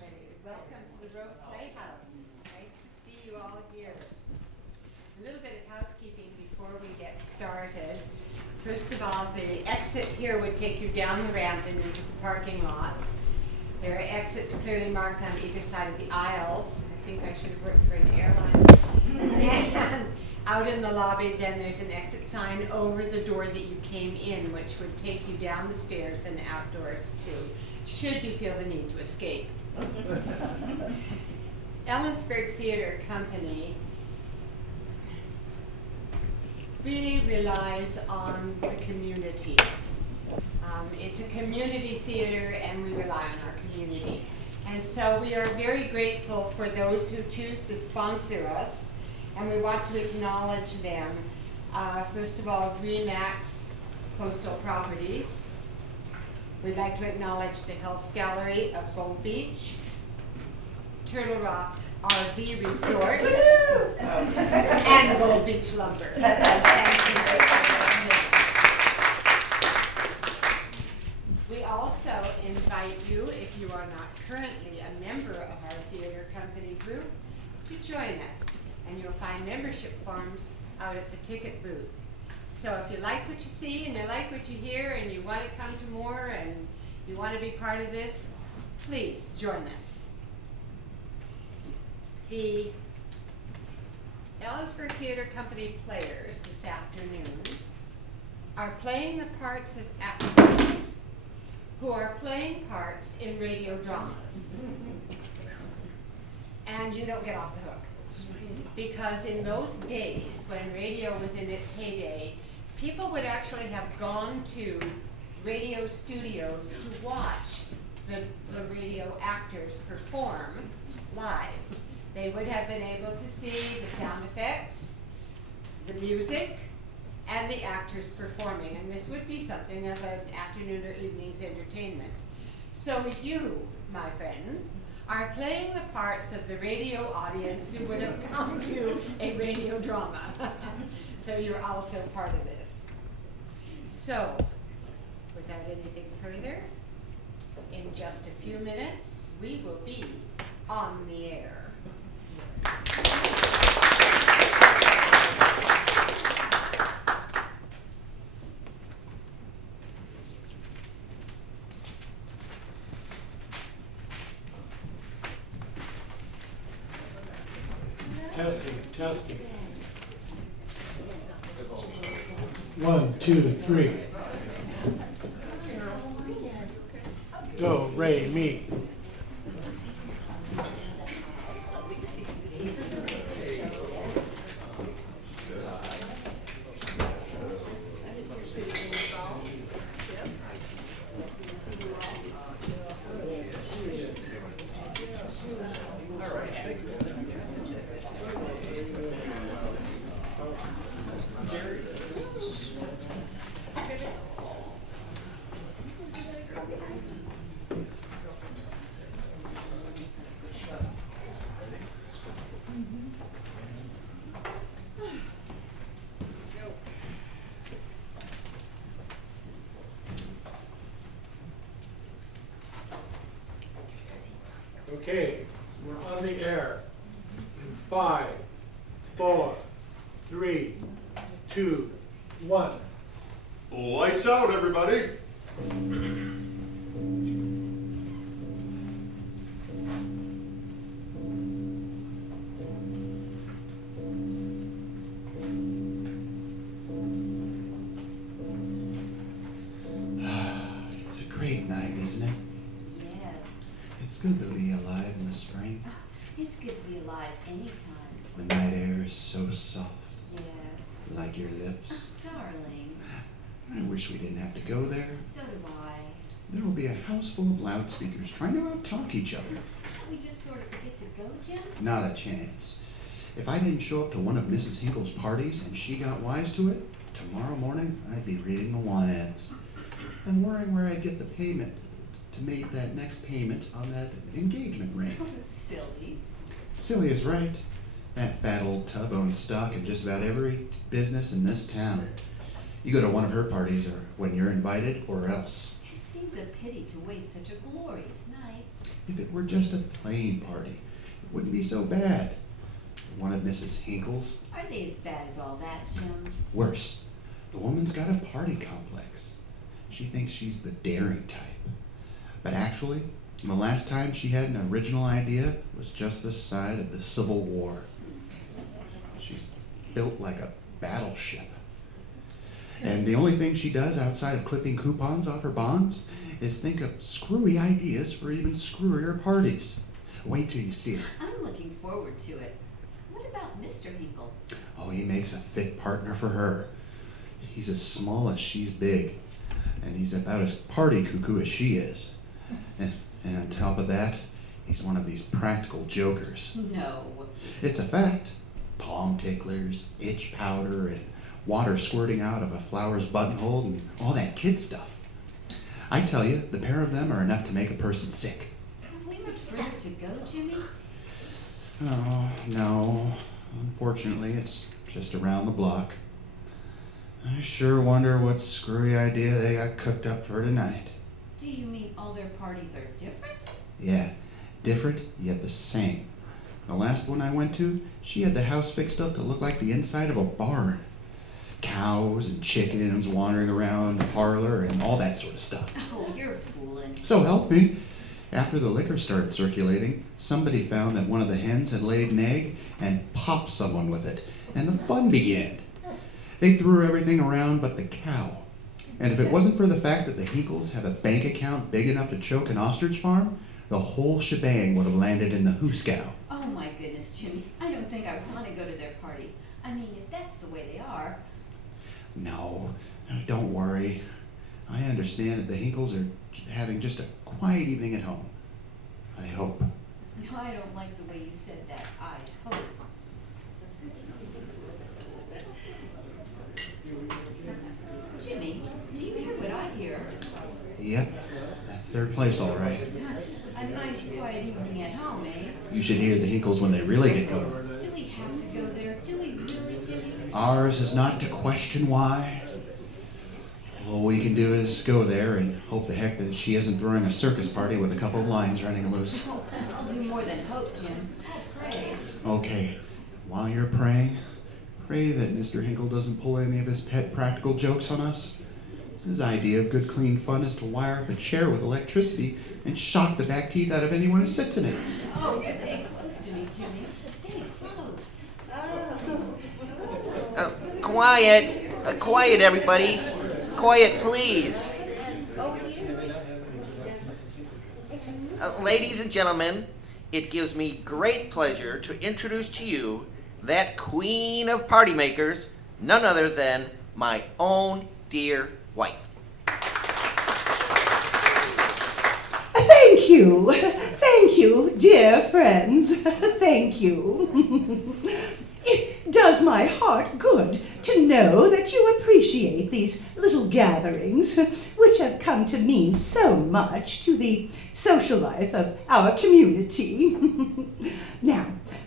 everybody. Welcome to the Road Playhouse. Nice to see you all here. A little bit of housekeeping before we get started. First of all, the exit here would take you down the ramp and into the parking lot. There are exits clearly marked on either side of the aisles. I think I should have worked for an airline. And out in the lobby, then there's an exit sign over the door that you came in, which would take you down the stairs and outdoors too, should you feel the need to escape. Ellensburg Theatre Company really relies on the community. It's a community theater and we rely on our community. And so we are very grateful for those who choose to sponsor us, and we want to acknowledge them. First of all, DreamX Coastal Properties. We'd like to acknowledge the Health Gallery of Gold Beach, Turtle Rock RV Resort, and Gold Beach Lumber. Thank you very much. We also invite you, if you are not currently a member of our theater company group, to join us. And you'll find membership forms out at the ticket booth. So if you like what you see and you like what you hear and you want to come to more and you want to be part of this, please join us. The Ellensburg Theatre Company players this afternoon are playing the parts of actors who are playing parts in radio dramas. And you don't get off the hook. Because in those days, when radio was in its heyday, people would actually have gone to radio studios to watch the radio actors perform live. They would have been able to see the sound effects, the music, and the actors performing. And this would be something of an afternoon or evening's entertainment. So you, my friends, are playing the parts of the radio audience who would have come to a radio drama. So you're also part of this. So, without anything further, in just a few minutes, we will be on the air. Testing. 1, 2, 3. Do, re, mi. Okay, we're on the air. In 5, 4, 3, 2, 1. Lights out, everybody. It's a great night, isn't it? Yes. It's good to be alive in the spring. It's good to be alive anytime. The night air is so soft, Yes. like your lips. Darling, I wish we didn't have to go there. so do I. There will be a house full of loudspeakers trying to out-talk each other. Can't we just sort of forget to go, Jim? Not a chance. If I didn't show up to one of Mrs. Hinkle's parties and she got wise to it, tomorrow morning I'd be reading the want ads and worrying where I'd get the payment to make that next payment on that engagement ring. Silly. Silly is right. That fat old tub owns stock in just about every business in this town. You go to one of her parties or when you're invited or else. It seems a pity to waste such a glorious night. If it were just a plain party, it wouldn't be so bad. One of Mrs. Hinkle's. Are they as bad as all that, Jim? Worse, the woman's got a party complex. She thinks she's the daring type. But actually, the last time she had an original idea was just this side of the Civil War. She's built like a battleship. And the only thing she does outside of clipping coupons off her bonds is think of screwy ideas for even screwier parties. Wait till you see her. I'm looking forward to it. What about Mr. Hinkle? Oh, he makes a fit partner for her. He's as small as she's big, and he's about as party cuckoo as she is. And on top of that, he's one of these practical jokers. No. It's a fact. Palm ticklers, itch powder, and water squirting out of a flower's buttonhole, and all that kid stuff. I tell you, the pair of them are enough to make a person sick. Have we much further to go, Jimmy? Oh, no. Unfortunately, it's just around the block. I sure wonder what screwy idea they got cooked up for tonight. Do you mean all their parties are different? Yeah, different yet the same. The last one I went to, she had the house fixed up to look like the inside of a barn. Cows and chickens wandering around the parlor and all that sort of stuff. Oh, you're fooling. So help me. After the liquor started circulating, somebody found that one of the hens had laid an egg and popped someone with it, and the fun began. They threw everything around but the cow. And if it wasn't for the fact that the Hinkles have a bank account big enough to choke an ostrich farm, the whole shebang would have landed in the hooskow. Oh my goodness, Jimmy. I don't think I want to go to their party. I mean, if that's the way they are. No, don't worry. I understand that the Hinkles are having just a quiet evening at home. I hope. No, I don't like the way you said that. I hope. Jimmy, do you hear what I hear? Yep, that's their place, all right. A nice quiet evening at home, eh? You should hear the Hinkles when they really get going. Do we have to go there? Do we really, Jimmy? Ours is not to question why. All we can do is go there and hope the heck that she isn't throwing a circus party with a couple of lions running loose. Oh, I'll do more than hope, Jim. I'll pray. Okay, while you're praying, pray that Mr. Hinkle doesn't pull any of his pet practical jokes on us. His idea of good clean fun is to wire up a chair with electricity and shock the back teeth out of anyone who sits in it. Oh, stay close to me, Jimmy. Stay close. Quiet. Quiet, everybody. Quiet, please. Ladies and gentlemen, it gives me great pleasure to introduce to you that queen of party makers, none other than my own dear wife. Thank you, dear friends. Thank you. It does my heart good to know that you appreciate these little gatherings, which have come to mean so much to the social life of our community. Now,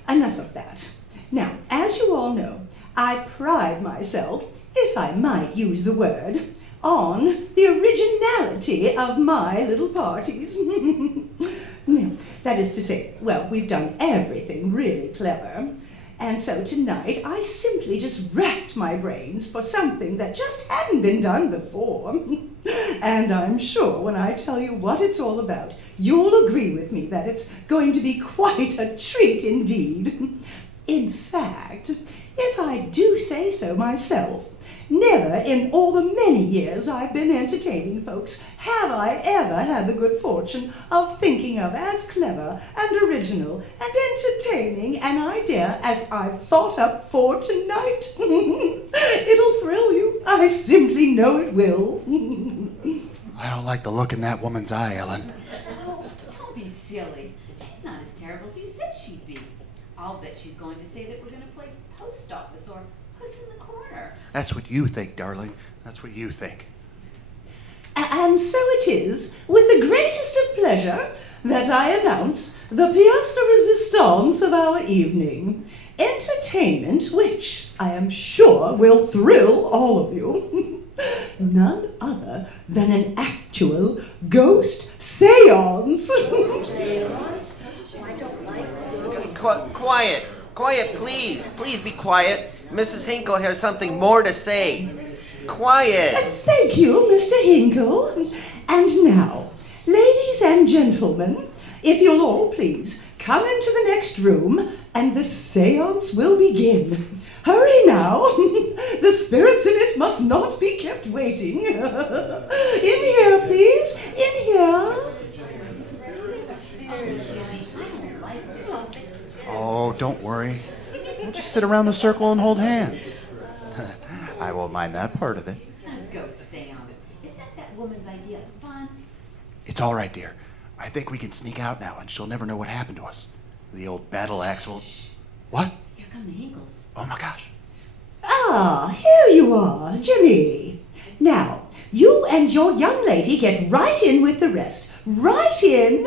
enough of that. Now, as you all know, I pride myself, if I might use the word, on the originality of my little parties. That is to say, well, we've done everything really clever. And so tonight, I simply just racked my brains for something that just hadn't been done before. And I'm sure when I tell you what it's all about, you'll agree with me that it's going to be quite a treat indeed. In fact, if I do say so myself, never in all the many years I've been entertaining folks have I ever had the good fortune of thinking of as clever and original and entertaining an idea as I've thought up for tonight. It'll thrill you. I simply know it will. I don't like the look in that woman's eye, Ellen. Oh, don't be silly. She's not as terrible as you said she'd be. I'll bet she's going to say that we're going to play post office or Puss in the Corner. That's what you think, darling. That's what you think. And so it is, with the greatest of pleasure, that I announce the pièce de résistance of our evening. Entertainment which, I am sure, will thrill all of you. None other than an actual ghost seance. Quiet, please. Please be quiet. Mrs. Hinkle has something more to say. Quiet. Thank you, Mr. Hinkle. And now, ladies and gentlemen, if you'll all please come into the next room and the seance will begin. Hurry now. The spirits in it must not be kept waiting. In here, please. In here. Oh, don't worry. We'll just sit around the circle and hold hands. I won't mind that part of it. A ghost seance. Is that woman's idea of fun? It's all right, dear. I think we can sneak out now and she'll never know what happened to us. The old battle axe will... What? Here come the Hinkles. Oh my gosh. Ah, here you are, Jimmy. Now, you and your young lady get right in with the rest. Right in.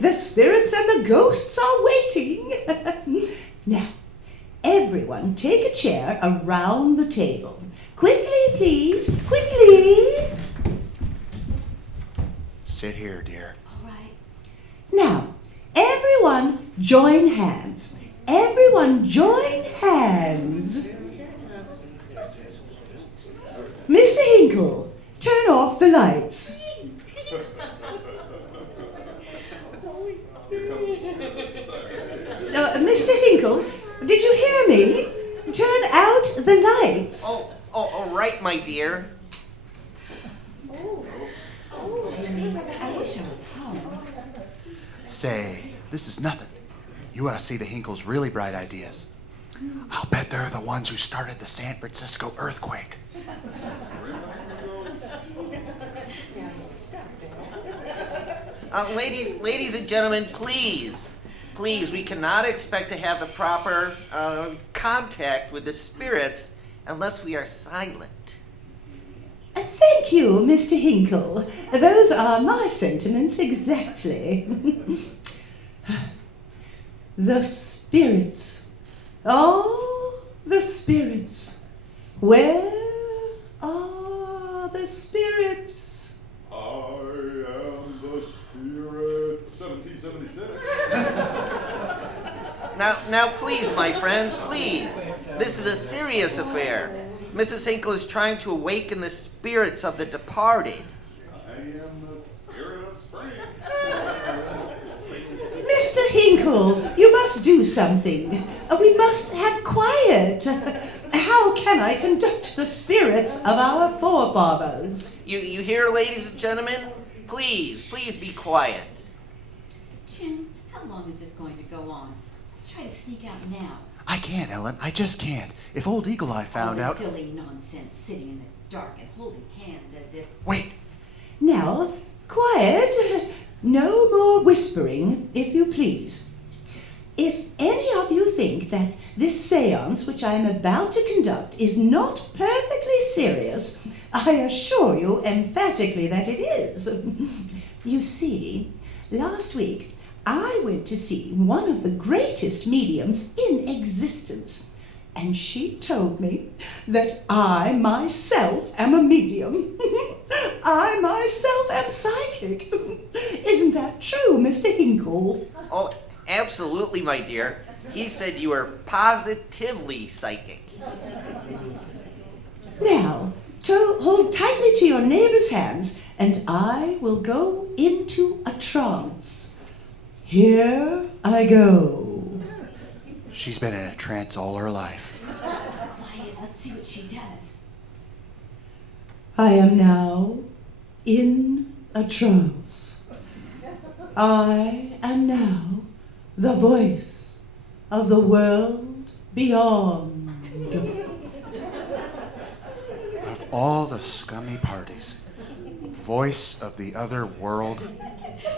The spirits and the ghosts are waiting. Now, everyone take a chair around the table. Quickly, please. Quickly. Sit here, dear. All right. Now, everyone join hands. Everyone join hands. Mr. Hinkle, turn off the lights. Mr. Hinkle, did you hear me? Turn out the lights. Oh, all right, my dear. Jimmy, I wish I was home. Say, this is nothing. You ought to see the Hinkles' really bright ideas. I'll bet they're the ones who started the San Francisco earthquake. Ladies and gentlemen, please, we cannot expect to have the proper contact with the spirits unless we are silent. Thank you, Mr. Hinkle. Those are my sentiments exactly. The spirits. Oh, the spirits. Where are the spirits? I am the spirit. 1776. Now, please, my friends, please. This is a serious affair. Mrs. Hinkle is trying to awaken the spirits of the departed. I am the spirit of spring. Mr. Hinkle, you must do something. We must have quiet. How can I conduct the spirits of our forefathers? You hear, ladies and gentlemen? Please be quiet. Jim, how long is this going to go on? Let's try to sneak out now. I can't, Ellen. I just can't. If old Eagle Eye found All out... this silly nonsense, sitting in the dark and holding hands as if... Wait. Now, quiet. No more whispering, if you please. If any of you think that this seance which I am about to conduct is not perfectly serious, I assure you emphatically that it is. You see, last week I went to see one of the greatest mediums in existence, and she told me that I myself am a medium. I myself am psychic. Isn't that true, Mr. Hinkle? Oh, absolutely, my dear. He said you were positively psychic. Now, hold tightly to your neighbor's hands, and I will go into a trance. Here I go. She's been in a trance all her life. Quiet, let's see what she does. I am now in a trance. I am now the voice of the world beyond. Of all the scummy parties, voice of the other world.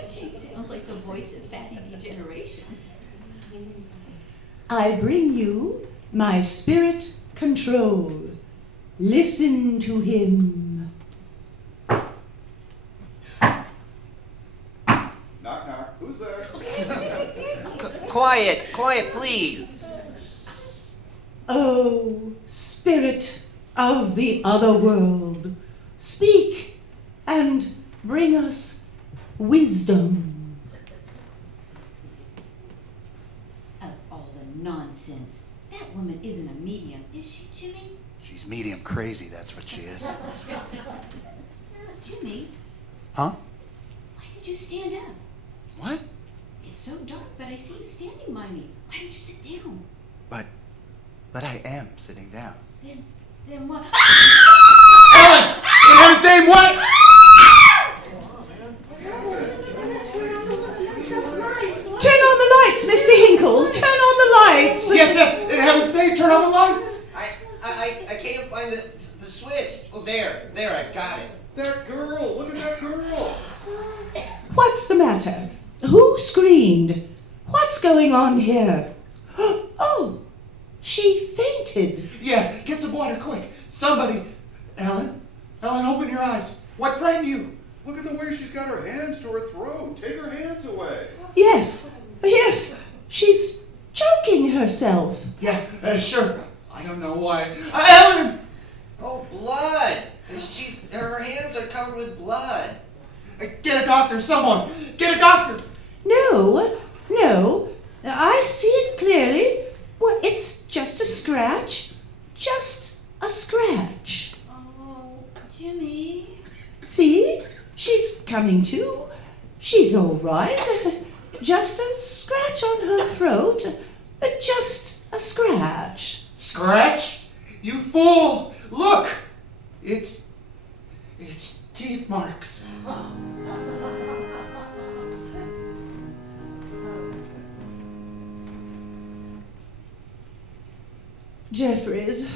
She sounds like the voice of fatty degeneration. I bring you my spirit control. Listen to him. Knock, knock. Who's there? Quiet, please. Oh, spirit of the other world, speak and bring us wisdom. Of all the nonsense. That woman isn't a medium, is she, Jimmy? She's medium crazy, that's what she is. Jimmy, Huh? why did you stand up? What? It's so dark, but I see you standing by me. Why didn't you sit down? But I am sitting down. Then what? Ellen! In heaven's name, what? Turn on the lights, Mr. Hinkle. Turn on the lights. Yes, in heaven's name, turn on the lights. I can't find the switch. Oh, there, I got it. That girl! Look at that girl! What's the matter? Who screamed? What's going on here? Oh, she fainted. Yeah, get some water quick. Somebody. Ellen, open your eyes. What frightened you? Look at the way she's got her hands to her throat. Take her hands away. Yes, she's choking herself. Yeah, sure. I don't know why. Ellen! Oh, blood! Her hands are covered with blood. Get a doctor, someone. Get a doctor. No, I see it clearly. Well, it's just a scratch. Just a scratch. Oh, Jimmy. See? She's coming to. She's all right. Just a scratch on her throat. Just a scratch. Scratch? You fool! Look! It's teeth marks. Jeffries.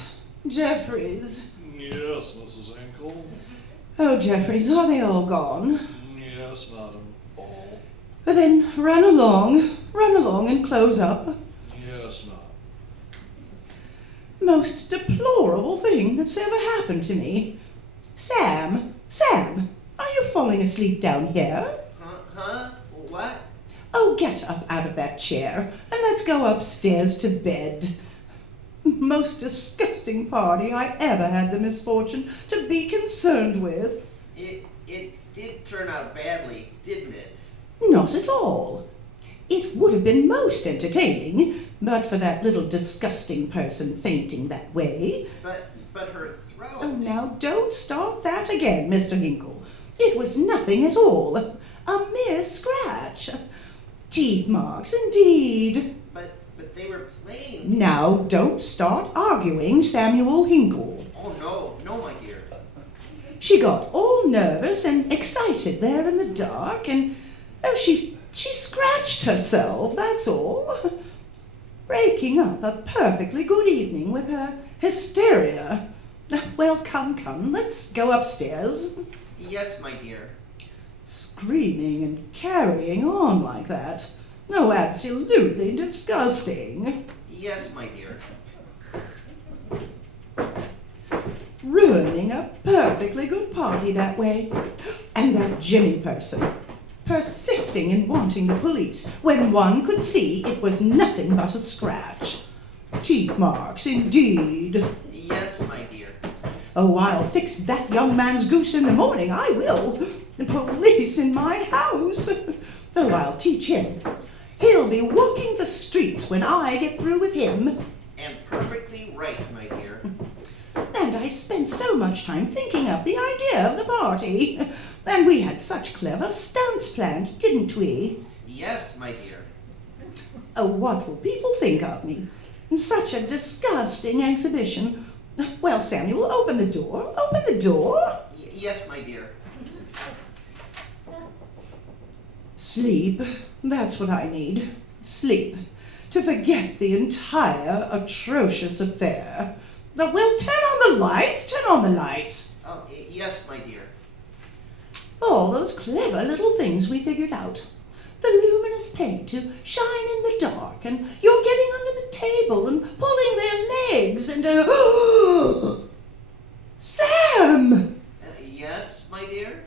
Yes, Mrs. Hinkle. Oh, Jeffries, are they all gone? Yes, madam. All. Then run along and close up. Yes, madam. Most deplorable thing that's ever happened to me. Sam, are you falling asleep down here? Huh? What? Oh, get up out of that chair and let's go upstairs to bed. Most disgusting party I ever had the misfortune to be concerned with. It did turn out badly, didn't it? Not at all. It would have been most entertaining, but for that little disgusting person fainting that way. But her throat. Oh, now don't start that again, Mr. Hinkle. It was nothing at all. A mere scratch. Teeth marks, indeed. But they were plain. Now don't start arguing, Samuel Hinkle. Oh, no, my dear. She got all nervous and excited there in the dark, and she scratched herself, that's all. Breaking up a perfectly good evening with her hysteria. Well, come, let's go upstairs. Yes, my dear. Screaming and carrying on like that. Oh, absolutely disgusting. Yes, my dear. Ruining a perfectly good party that way. And that Jimmy person, persisting in wanting the police when one could see it was nothing but a scratch. Teeth marks, indeed. Yes, my dear. Oh, I'll fix that young man's goose in the morning, I will. The police in my house. Oh, I'll teach him. He'll be walking the streets when I get through with him. And perfectly right, my dear. And I spent so much time thinking up the idea of the party. And we had such clever stunts planned, didn't we? Yes, my dear. Oh, what will people think of me? Such a disgusting exhibition. Well, Samuel, open the door. Open the door. Yes, my dear. Sleep. That's what I need. Sleep. To forget the entire atrocious affair. Well, turn on the lights. Turn on the lights. Yes, my dear. All those clever little things we figured out. The luminous paint to shine in the dark, and you're getting under the table and pulling their legs, and Sam! Yes, my dear?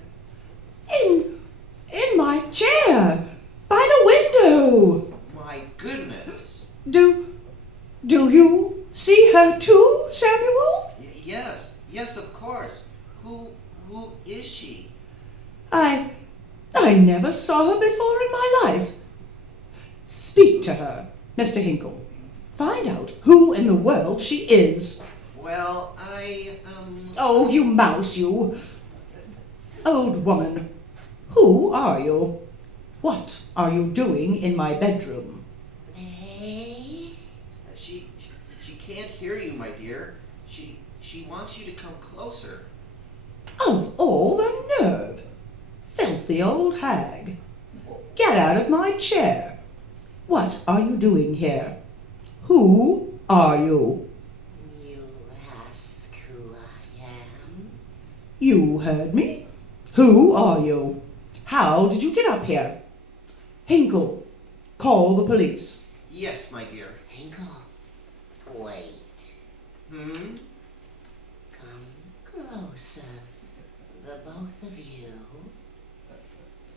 In my chair, by the window. My goodness. Do you see her too, Samuel? Yes, of course. Who Who is she? I never saw her before in my life. Speak to her, Mr. Hinkle. Find out who in the world she is. Well, Oh, you mouse, you. Old woman, who are you? What are you doing in my bedroom? She can't hear you, my dear. She wants you to come closer. Of all the nerve! Filthy old hag. Get out of my chair. What are you doing here? Who are you? You ask who I am? You heard me. Who are you? How did you get up here? Hinkle, call the police. Yes, my dear. Hinkle, wait. Hmm? Come closer, the both of you.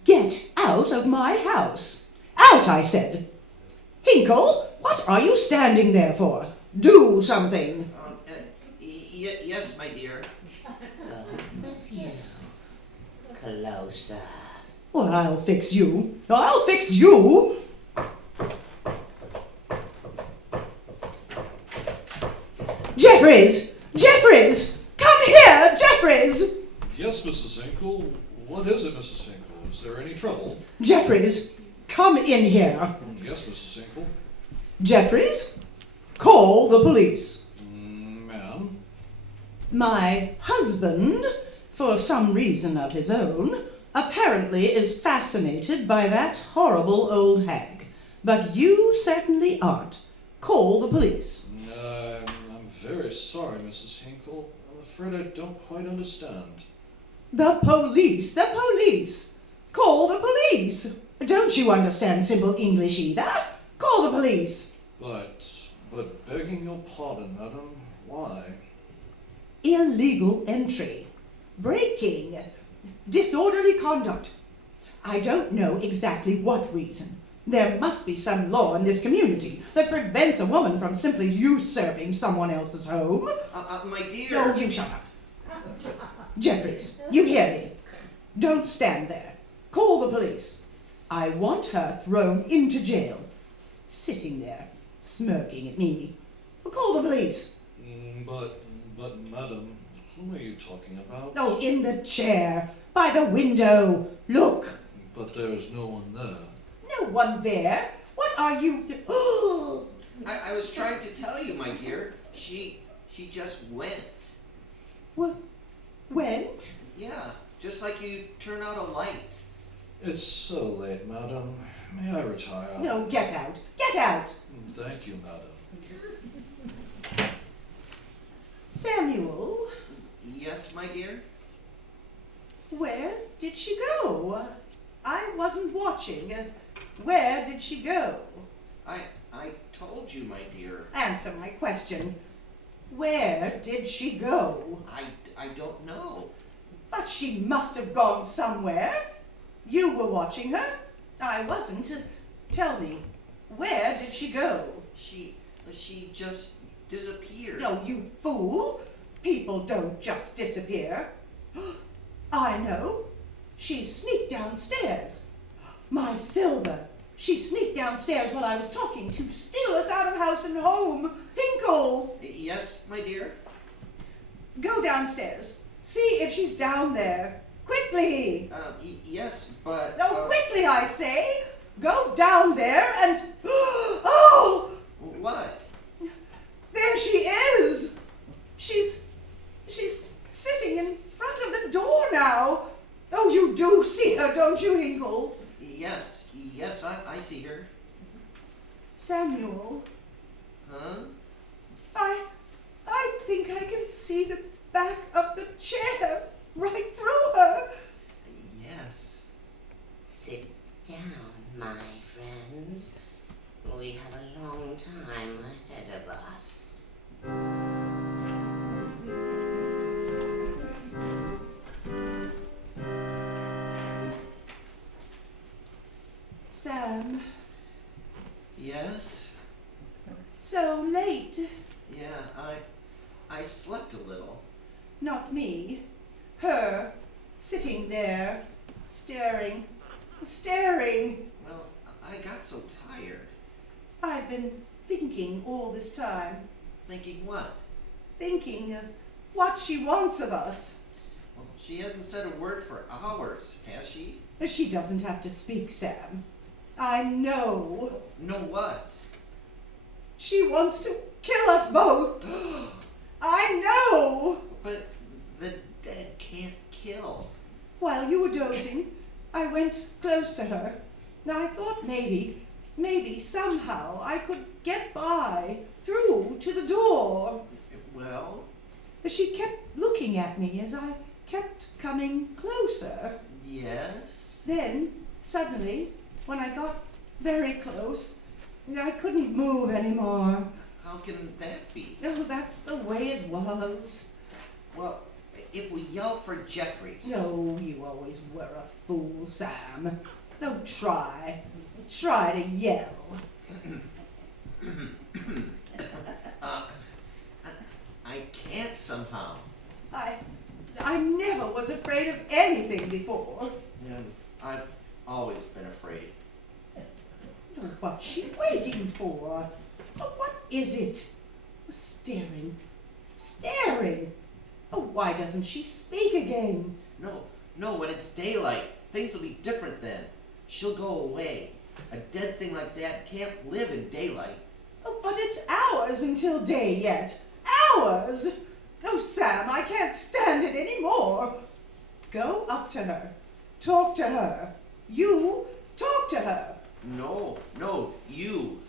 Get out of my house. Out, I said. Hinkle, what are you standing there for? Do something. Yes, my dear. Both of you. Closer. Well, I'll fix you. I'll fix you. Jeffries! Jeffries! Come here, Jeffries! Yes, Mrs. Hinkle. What is it, Mrs. Hinkle? Is there any trouble? Jeffries, come in here. Yes, Mrs. Hinkle. Jeffries, call the police. Ma'am? My husband, for some reason of his own, apparently is fascinated by that horrible old hag. But you certainly aren't. Call the police. I'm very sorry, Mrs. Hinkle. I'm afraid I don't quite understand. The police! The police! Call the police! Don't you understand simple English either? Call the police! But begging your pardon, madam, why? Illegal entry. Breaking. Disorderly conduct. I don't know exactly what reason. There must be some law in this community that prevents a woman from simply usurping someone else's home. My dear. No, you shut up. Jeffries, you hear me. Don't stand there. Call the police. I want her thrown into jail. Sitting there, smirking at me. Call the police. But madam, whom are you talking about? Oh, in the chair, by the window. Look. But there's no one there. No one there. What are you? I was trying to tell you, my dear. She just went. What? Went? Yeah, just like you turn out a light. It's so late, madam. May I retire? No, get out. Get out. Thank you, madam. Samuel, Yes, my dear? where did she go? I wasn't watching. Where did she go? I told you, my dear. Answer my question. Where did she go? I don't know. But she must have gone somewhere. You were watching her. I wasn't. Tell me, where did she go? She just disappeared. No, you fool. People don't just disappear. I know. She sneaked downstairs. My silver. She sneaked downstairs while I was talking to steal us out of house and home. Hinkle! Yes, my dear? Go downstairs. See if she's down there. Quickly! Yes, but... No, quickly, I say! Go down there and... Oh! What? There she is! She's sitting in front of the door now. Oh, you do see her, don't you, Hinkle? Yes, I see her. Samuel, Huh? I think I can see the back of the chair right through her. Yes. Sit down, my friends. We have a long time ahead of us. Sam, Yes? so late. Yeah, I slept a little. Not me. Her. sitting there, staring, staring. Well, I got so tired. I've been thinking all this time, Thinking what? thinking of what she wants of us. Well, she hasn't said a word for hours, has she? She doesn't have to speak, Sam. I know. Know what? She wants to kill us both. I know. But the dead can't kill. While you were dozing, I went close to her. Now I thought maybe somehow I could get by through to the door. Well, She kept looking at me as I kept coming closer. yes. Then, suddenly, when I got very close, I couldn't move anymore. How can that be? No, that's the way it was. Well, if we yell for Jeffries. No, you always were a fool, Sam. No, try to yell. I can't somehow. I never was afraid of anything before. And I've always been afraid. Oh, what's she waiting for? Oh, what is it? Staring. Oh, why doesn't she speak again? No, when it's daylight, things will be different then. She'll go away. A dead thing like that can't live in daylight. Oh, but it's hours until day yet. Hours! Oh, Sam, I can't stand it anymore. Go up to her. Talk to her. You talk to her. No, you.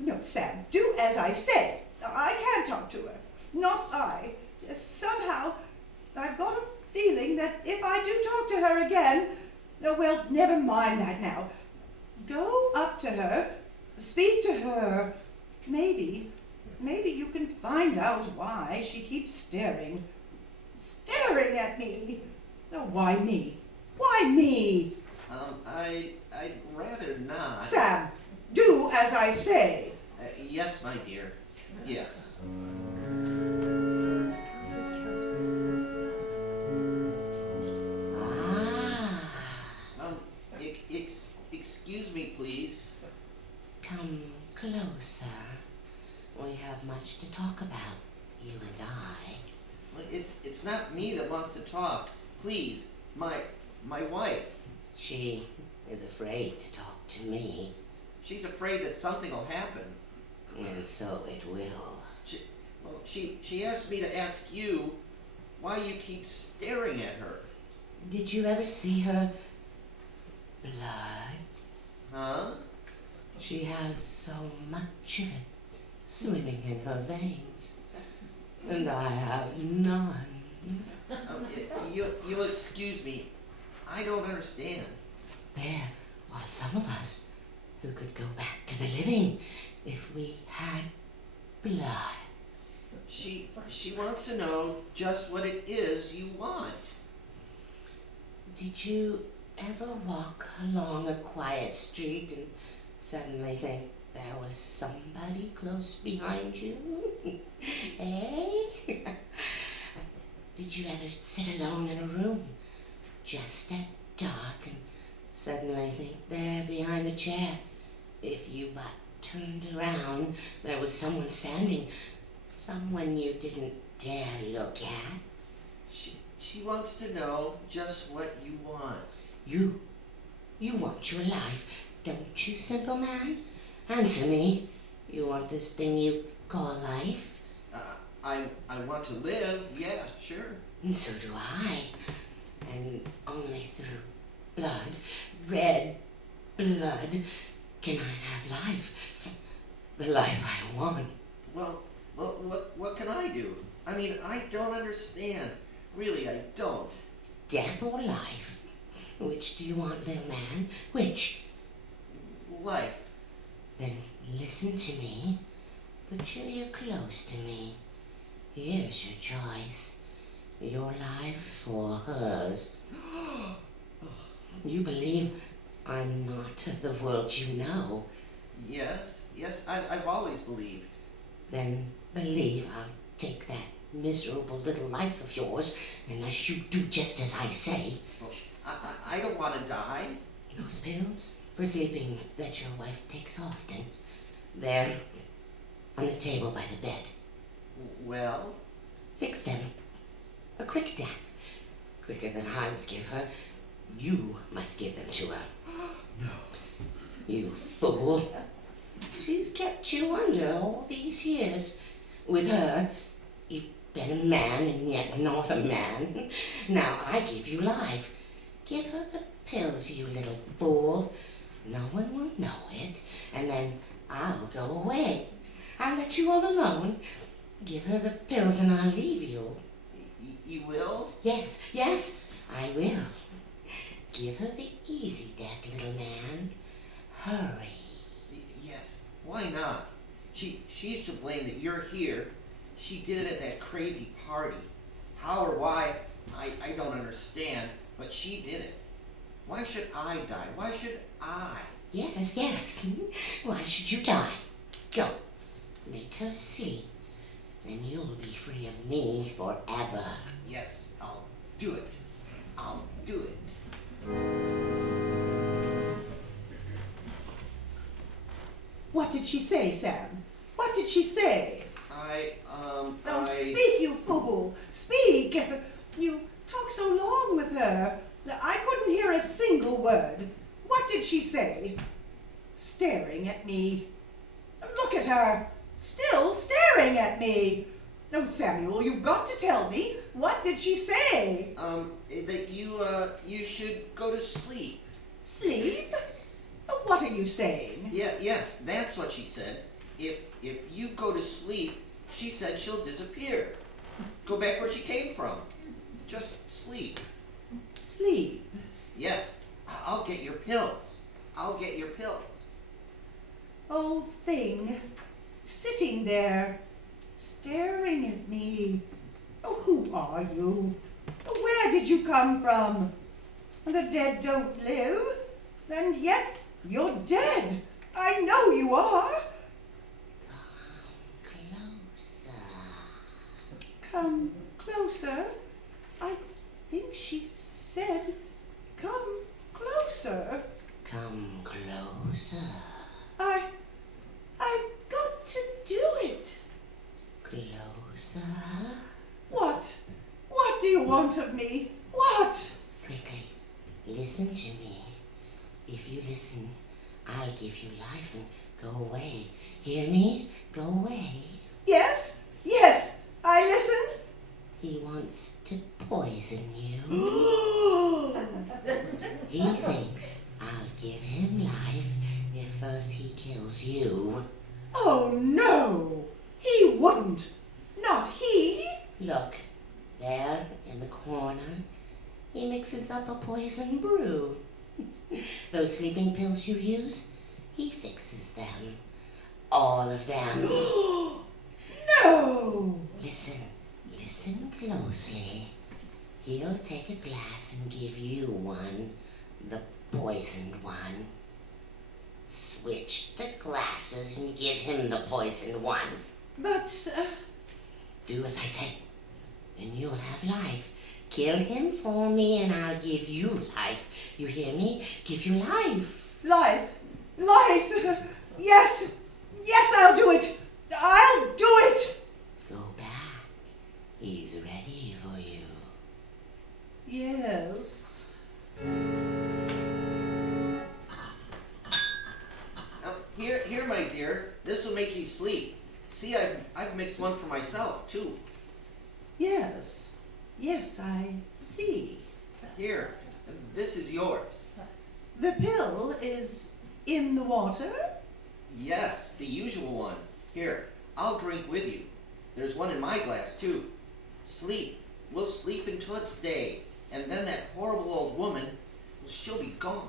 No, Sam, do as I say. I can't talk to her. Not I. Somehow, I've got a feeling that if I do talk to her again, well, never mind that now. Go up to her, speak to her. Maybe you can find out why she keeps staring at me. No, why me? Why me? I'd rather not. Sam, do as I say. Yes, my dear. Yes. Excuse me, please. Come closer. We have much to talk about, you and I. Well, it's not me that wants to talk. Please, my wife. She is afraid to talk to me, She's afraid that something will happen. and so it will. She asked me to ask you why you keep staring at her. Did you ever see her blood? Huh? She has so much of it swimming in her veins, and I have none. You'll excuse me. I don't understand. There are some of us who could go back to the living if we had blood. She wants to know just what it is you want. Did you ever walk along a quiet street and suddenly think there was somebody close behind you? Eh? Did you ever sit alone in a room, just at dark, and suddenly think there behind the chair, if you but turned around, there was someone standing, someone you didn't dare look at? She wants to know just what you want. You want your life, don't you, simple man? Answer me. You want this thing you call life? I want to live, yeah, sure. And so do I. And only through blood, red blood, can I have life. The life I want. Well, what can I do? I mean, I don't understand. Really, I don't. Death or life? Which do you want, little man? Which? Life. Then listen to me. Put your ear close to me. Here's your choice. Your life or hers. You believe I'm not of the world you know. Yes, I've always believed. Then believe I'll take that miserable little life of yours unless you do just as I say. Well, I don't want to die. Those pills for sleeping that your wife takes often, they're on the table by the bed. Well, Fix them. A quick death. Quicker than I would give her. You must give them to her. No. You fool. She's kept you under all these years. With her, you've been a man and yet not a man. Now I give you life. Give her the pills, you little fool. No one will know it, and then I'll go away. I'll let you all alone. Give her the pills and I'll leave you. you will? Yes, yes, I will. Give her the easy death, little man. Hurry. Yes. Why not? She's to blame that you're here. She did it at that crazy party. How or why, I don't understand, but she did it. Why should I die? Why should I? Yes, yes. Why should you die? Go. Make her sleep. Then you'll be free of me forever. Yes, I'll do it. I'll do it. What did she say, Sam? What did she say? Oh, speak, you fool! Speak! You talked so long with her. I couldn't hear a single word. What did she say? Staring at me. Look at her! Still staring at me! No, Samuel, you've got to tell me. What did she say? That you should go to sleep. Sleep? What are you saying? Yes, that's what she said. If you go to sleep, she said she'll disappear. Go back where she came from. Just sleep. Sleep? Yes, I'll get your pills. I'll get your pills. Old thing, sitting there, staring at me. Oh, who are you? Where did you come from? The dead don't live, and yet you're dead. I know you are. Come closer. I think she said, come closer. Come closer. I've got to do it. Closer. What? What do you want of me? What? Quickly, listen to me. If you listen, I'll give you life and go away. Hear me? Go away. Yes, yes, I listen. He wants to poison you. He thinks I'll give him life if first he kills you. Oh, no, he wouldn't. Not he. Look, there in the corner, he mixes up a poison brew. Those sleeping pills you use, he fixes them. All of them. No. Listen closely. He'll take a glass and give you one, the poisoned one. Switch the glasses and give him the poisoned one. But, Do as I say, and you'll have life. Kill him for me and I'll give you life. You hear me? Give you life. life. Yes, yes, I'll do it. I'll do it. Go back. He's ready for you. Yes. Here, my dear. This will make you sleep. See, I've mixed one for myself too. Yes, I see. Here, this is yours. The pill is in the water? Yes, the usual one. Here, I'll drink with you. There's one in my glass too. Sleep. We'll sleep until it's day, and then that horrible old woman, she'll be gone.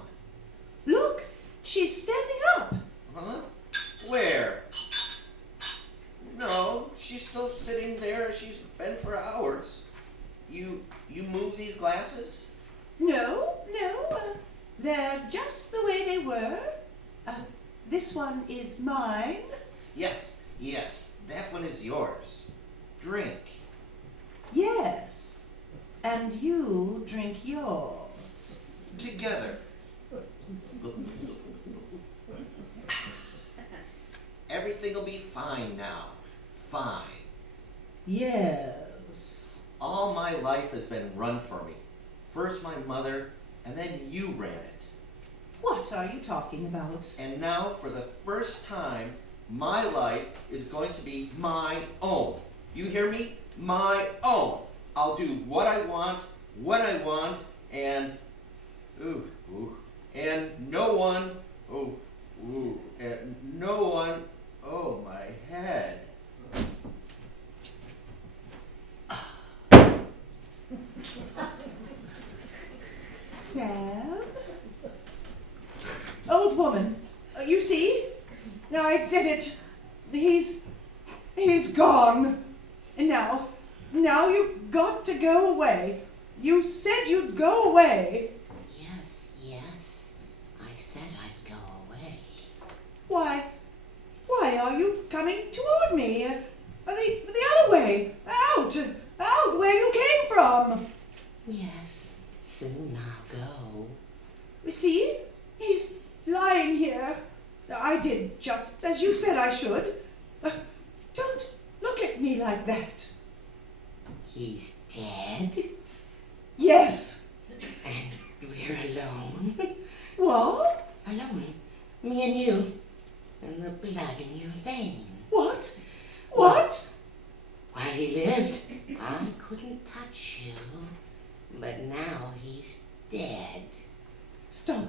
Look, she's standing up. Huh? Where? No, she's still sitting there as she's been for hours. You move these glasses? No, they're just the way they were. This one is mine. Yes, that one is yours. Drink. everything will be fine now. Fine. Yes. All my life has been run for me. First my mother, and then you ran it. What are you talking about? And now, for the first time, my life is going to be my own. You hear me? My own. I'll do what I want, and and no one, and no one, oh, my head. Sam? Old woman, you see? I did it. He's gone. And now you've got to go away. You said you'd go away. Yes, I said I'd go away. Why are you coming toward me? The other way. Out where you came from. Yes, soon I'll go. See? He's lying here. I did just as you said I should. Don't look at me like that. He's dead, Yes. and we're alone. What? Alone, me and you, and the blood in your veins. What? What? While he lived, I couldn't touch you, but now he's dead. Stop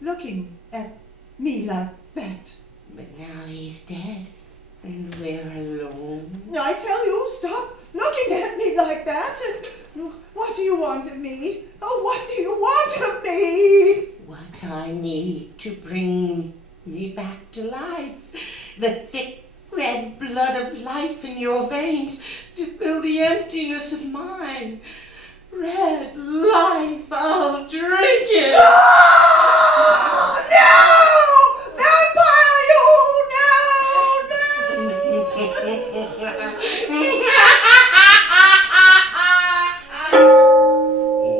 looking at me like that. But now he's dead, and we're alone. I tell you, stop looking at me like that. What do you want of me? Oh, what do you want of me? What I need to bring me back to life. The thick red blood of life in your veins to fill the emptiness of mine. Red life, I'll drink it. Oh, no!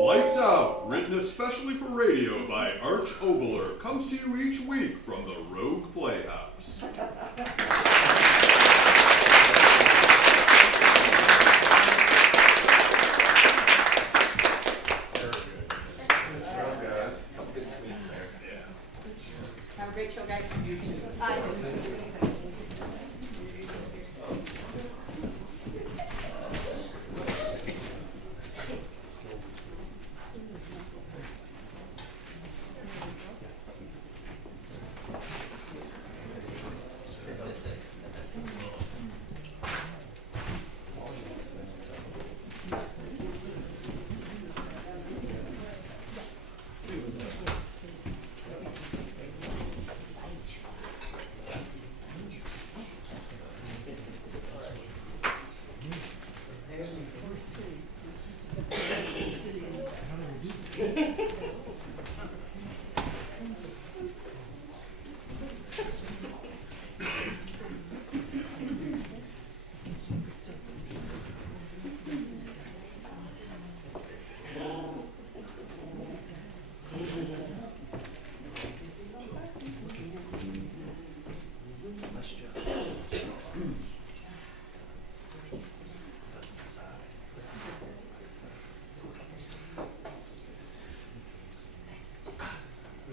Lights Out, written especially for radio by Arch Obler, comes to you each week from the Rogue Playhouse. Have a great show, guys. You too.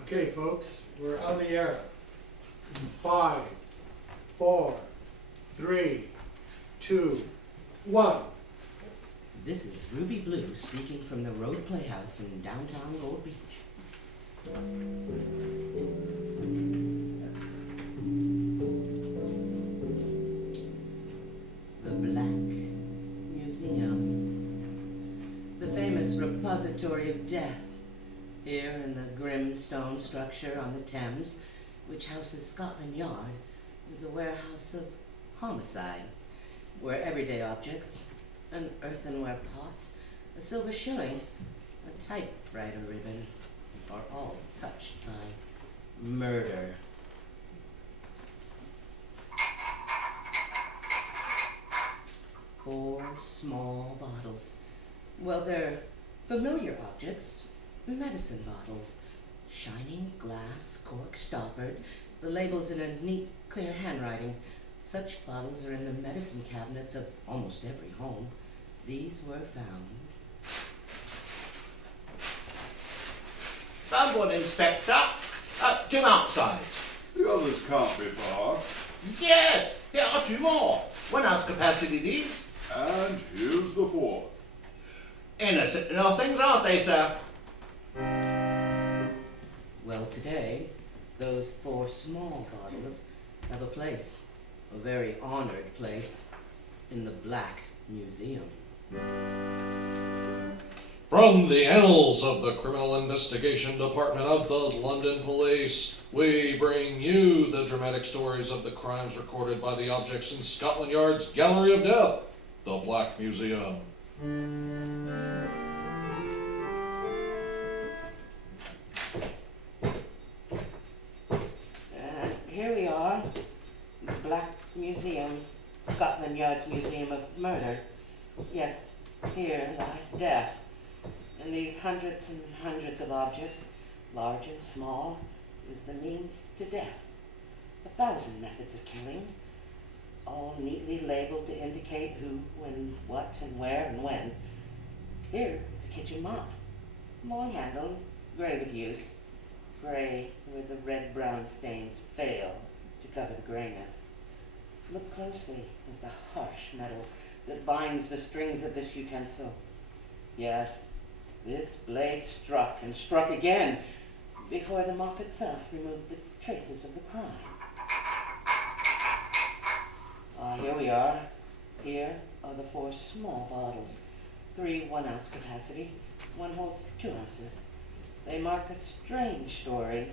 Okay, folks, we're on the air. In 5, 4, 3, 2, 1. This is Ruby Blue speaking from the Road Playhouse in downtown Gold Beach. The Black Museum. The famous repository of death, here in the grim stone structure on the Thames, which houses Scotland Yard, is a warehouse of homicide, where everyday objects, an earthenware pot, a silver shilling, a typewriter ribbon, are all touched by murder. Four small bottles. Well, they're familiar objects, medicine bottles, shining glass, cork stoppered, The label's in a neat, clear handwriting. Such bottles are in the medicine cabinets of almost every home. These were found. Found one, Inspector. 2 ounce size. The others can't be far. Yes, here are 2 more. 1 ounce capacity these. And here's the 4th. Innocent little things, aren't they, sir? Well, today, those 4 small bottles have a place, a very honored place, in the Black Museum. From the annals of the Criminal Investigation Department of the London Police, we bring you the dramatic stories of the crimes recorded by the objects in Scotland Yard's Gallery of Death, the Black Museum. Here we are, the Black Museum, Scotland Yard's Museum of Murder. Yes, here lies death. And these hundreds and hundreds of objects, large and small, is the means to death. 1,000 methods of killing, all neatly labeled to indicate who, when, what, and where, and when. Here is a kitchen mop, long-handled, gray with use, gray where the red-brown stains fail to cover the grayness. Look closely at the harsh metal that binds the strings of this utensil. Yes, this blade struck and struck again before the mop itself removed the traces of the crime. Here we are. Here are the 4 small bottles, 3 1-ounce capacity. One holds 2 ounces. They mark a strange story,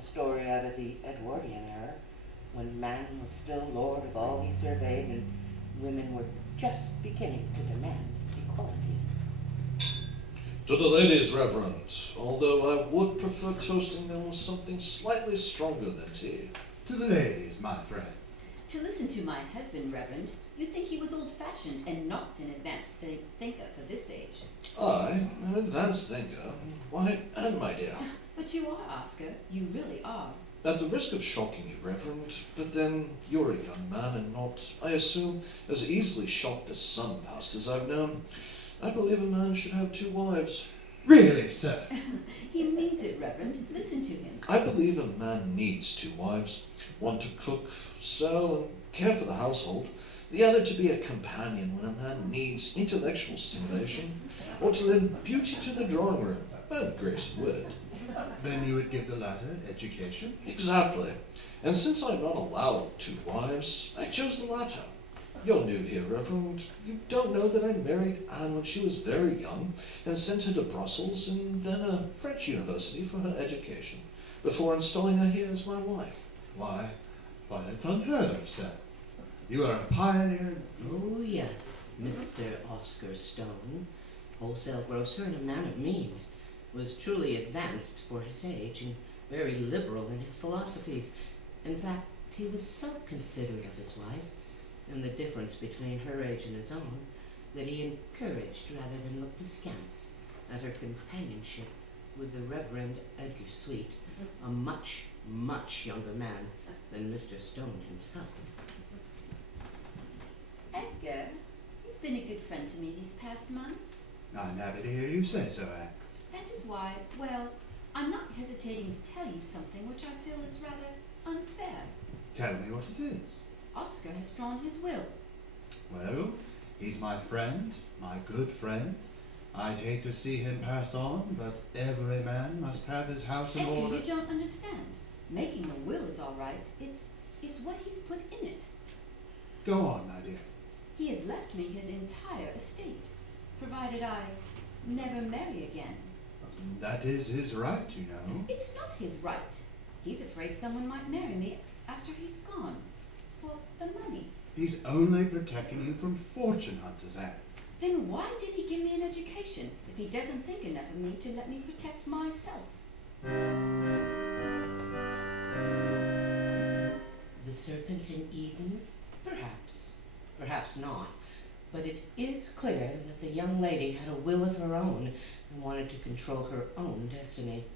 a story out of the Edwardian era, when man was still lord of all he surveyed and women were just beginning to demand equality. To the ladies, Reverend, although I would prefer toasting them with something slightly stronger than tea. To the ladies, my friend. To listen to my husband, Reverend, you'd think he was old-fashioned and not an advanced thinker for this age. I, an advanced thinker? Why, Anne, my dear. But you are, Oscar. You really are. At the risk of shocking you, Reverend, but then you're a young man and not, I assume, as easily shocked as some pastors I've known. I believe a man should have 2 wives. Really, sir? He means it, Reverend. Listen to him. I believe a man needs 2 wives. One to cook, sew, and care for the household. The other to be a companion when a man needs intellectual stimulation, or to lend beauty to the drawing room, and grace of wit. Then you would give the latter education? Exactly. And since I'm not allowed 2 wives, I chose the latter. You're new here, Reverend. You don't know that I married Anne when she was very young and sent her to Brussels and then a French university for her education, before installing her here as my wife. Why, that's unheard of, sir. You are a pioneer. Oh, yes, Mr. Oscar Stone, wholesale grocer and a man of means, was truly advanced for his age and very liberal in his philosophies. In fact, he was so considerate of his wife and the difference between her age and his own that he encouraged rather than looked askance at her companionship with the Reverend Edgar Sweet, a much, much younger man than Mr. Stone himself. Edgar, you've been a good friend to me these past months. I'm happy to hear you say so, Anne. That is why, well, I'm not hesitating to tell you something which I feel is rather unfair. Tell me what it is. Oscar has drawn his will. Well, he's my friend, my good friend. I'd hate to see him pass on, but every man must have his house in Edgar, order. you don't understand. Making a will is all right. It's what he's put in it. Go on, my dear. He has left me his entire estate, provided I never marry again. That is his right, you know. It's not his right. He's afraid someone might marry me after he's gone. For the money. He's only protecting you from fortune hunters, Anne. Then why did he give me an education if he doesn't think enough of me to let me protect myself? The serpent in Eden? Perhaps. Perhaps not. But it is clear that the young lady had a will of her own and wanted to control her own destiny.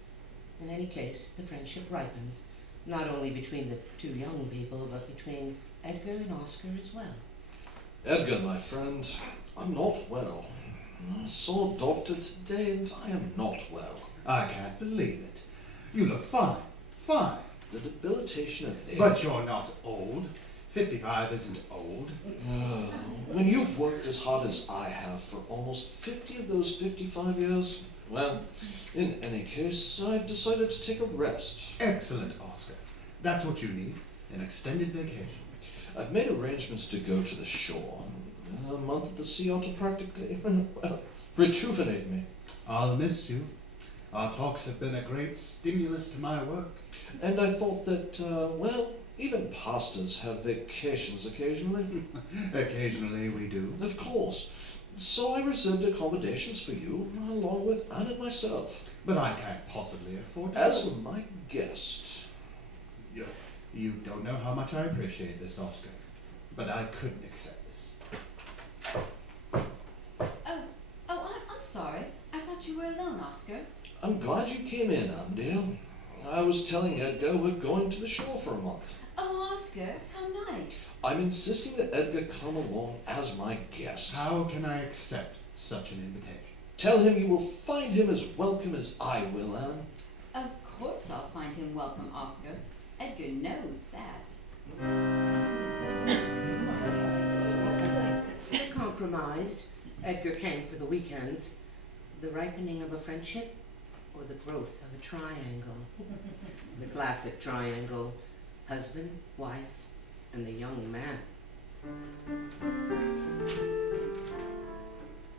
In any case, the friendship ripens. Not only between the two young people, but between Edgar and Oscar as well. Edgar, my friend, I'm not well. I saw a doctor today and I am not well. I can't believe it. You look fine. Fine. The debilitation of age. But you're not old. 55 isn't old. When you've worked as hard as I have for almost 50 of those 55 years, well, in any case, I've decided to take a rest. Excellent, Oscar. That's what you need, an extended vacation. I've made arrangements to go to the shore. A month at the sea ought to practically, well, rejuvenate me. I'll miss you. Our talks have been a great stimulus to my work. And I thought that, well, even pastors have vacations occasionally. Occasionally we do. Of course. So I reserved accommodations for you, along with Anne and myself. But I can't possibly afford to. As my guest. You don't know how much I appreciate this, Oscar. But I couldn't accept this. I'm sorry. I thought you were alone, Oscar. I'm glad you came in, Anne dear. I was telling Edgar we're going to the shore for a month. Oh, Oscar, how nice. I'm insisting that Edgar come along as my guest. How can I accept such an invitation? Tell him you will find him as welcome as I will, Anne. Of course I'll find him welcome, Oscar. Edgar knows that. Compromised, Edgar came for the weekends. The ripening of a friendship or the growth of a triangle. The classic triangle: husband, wife, and the young man.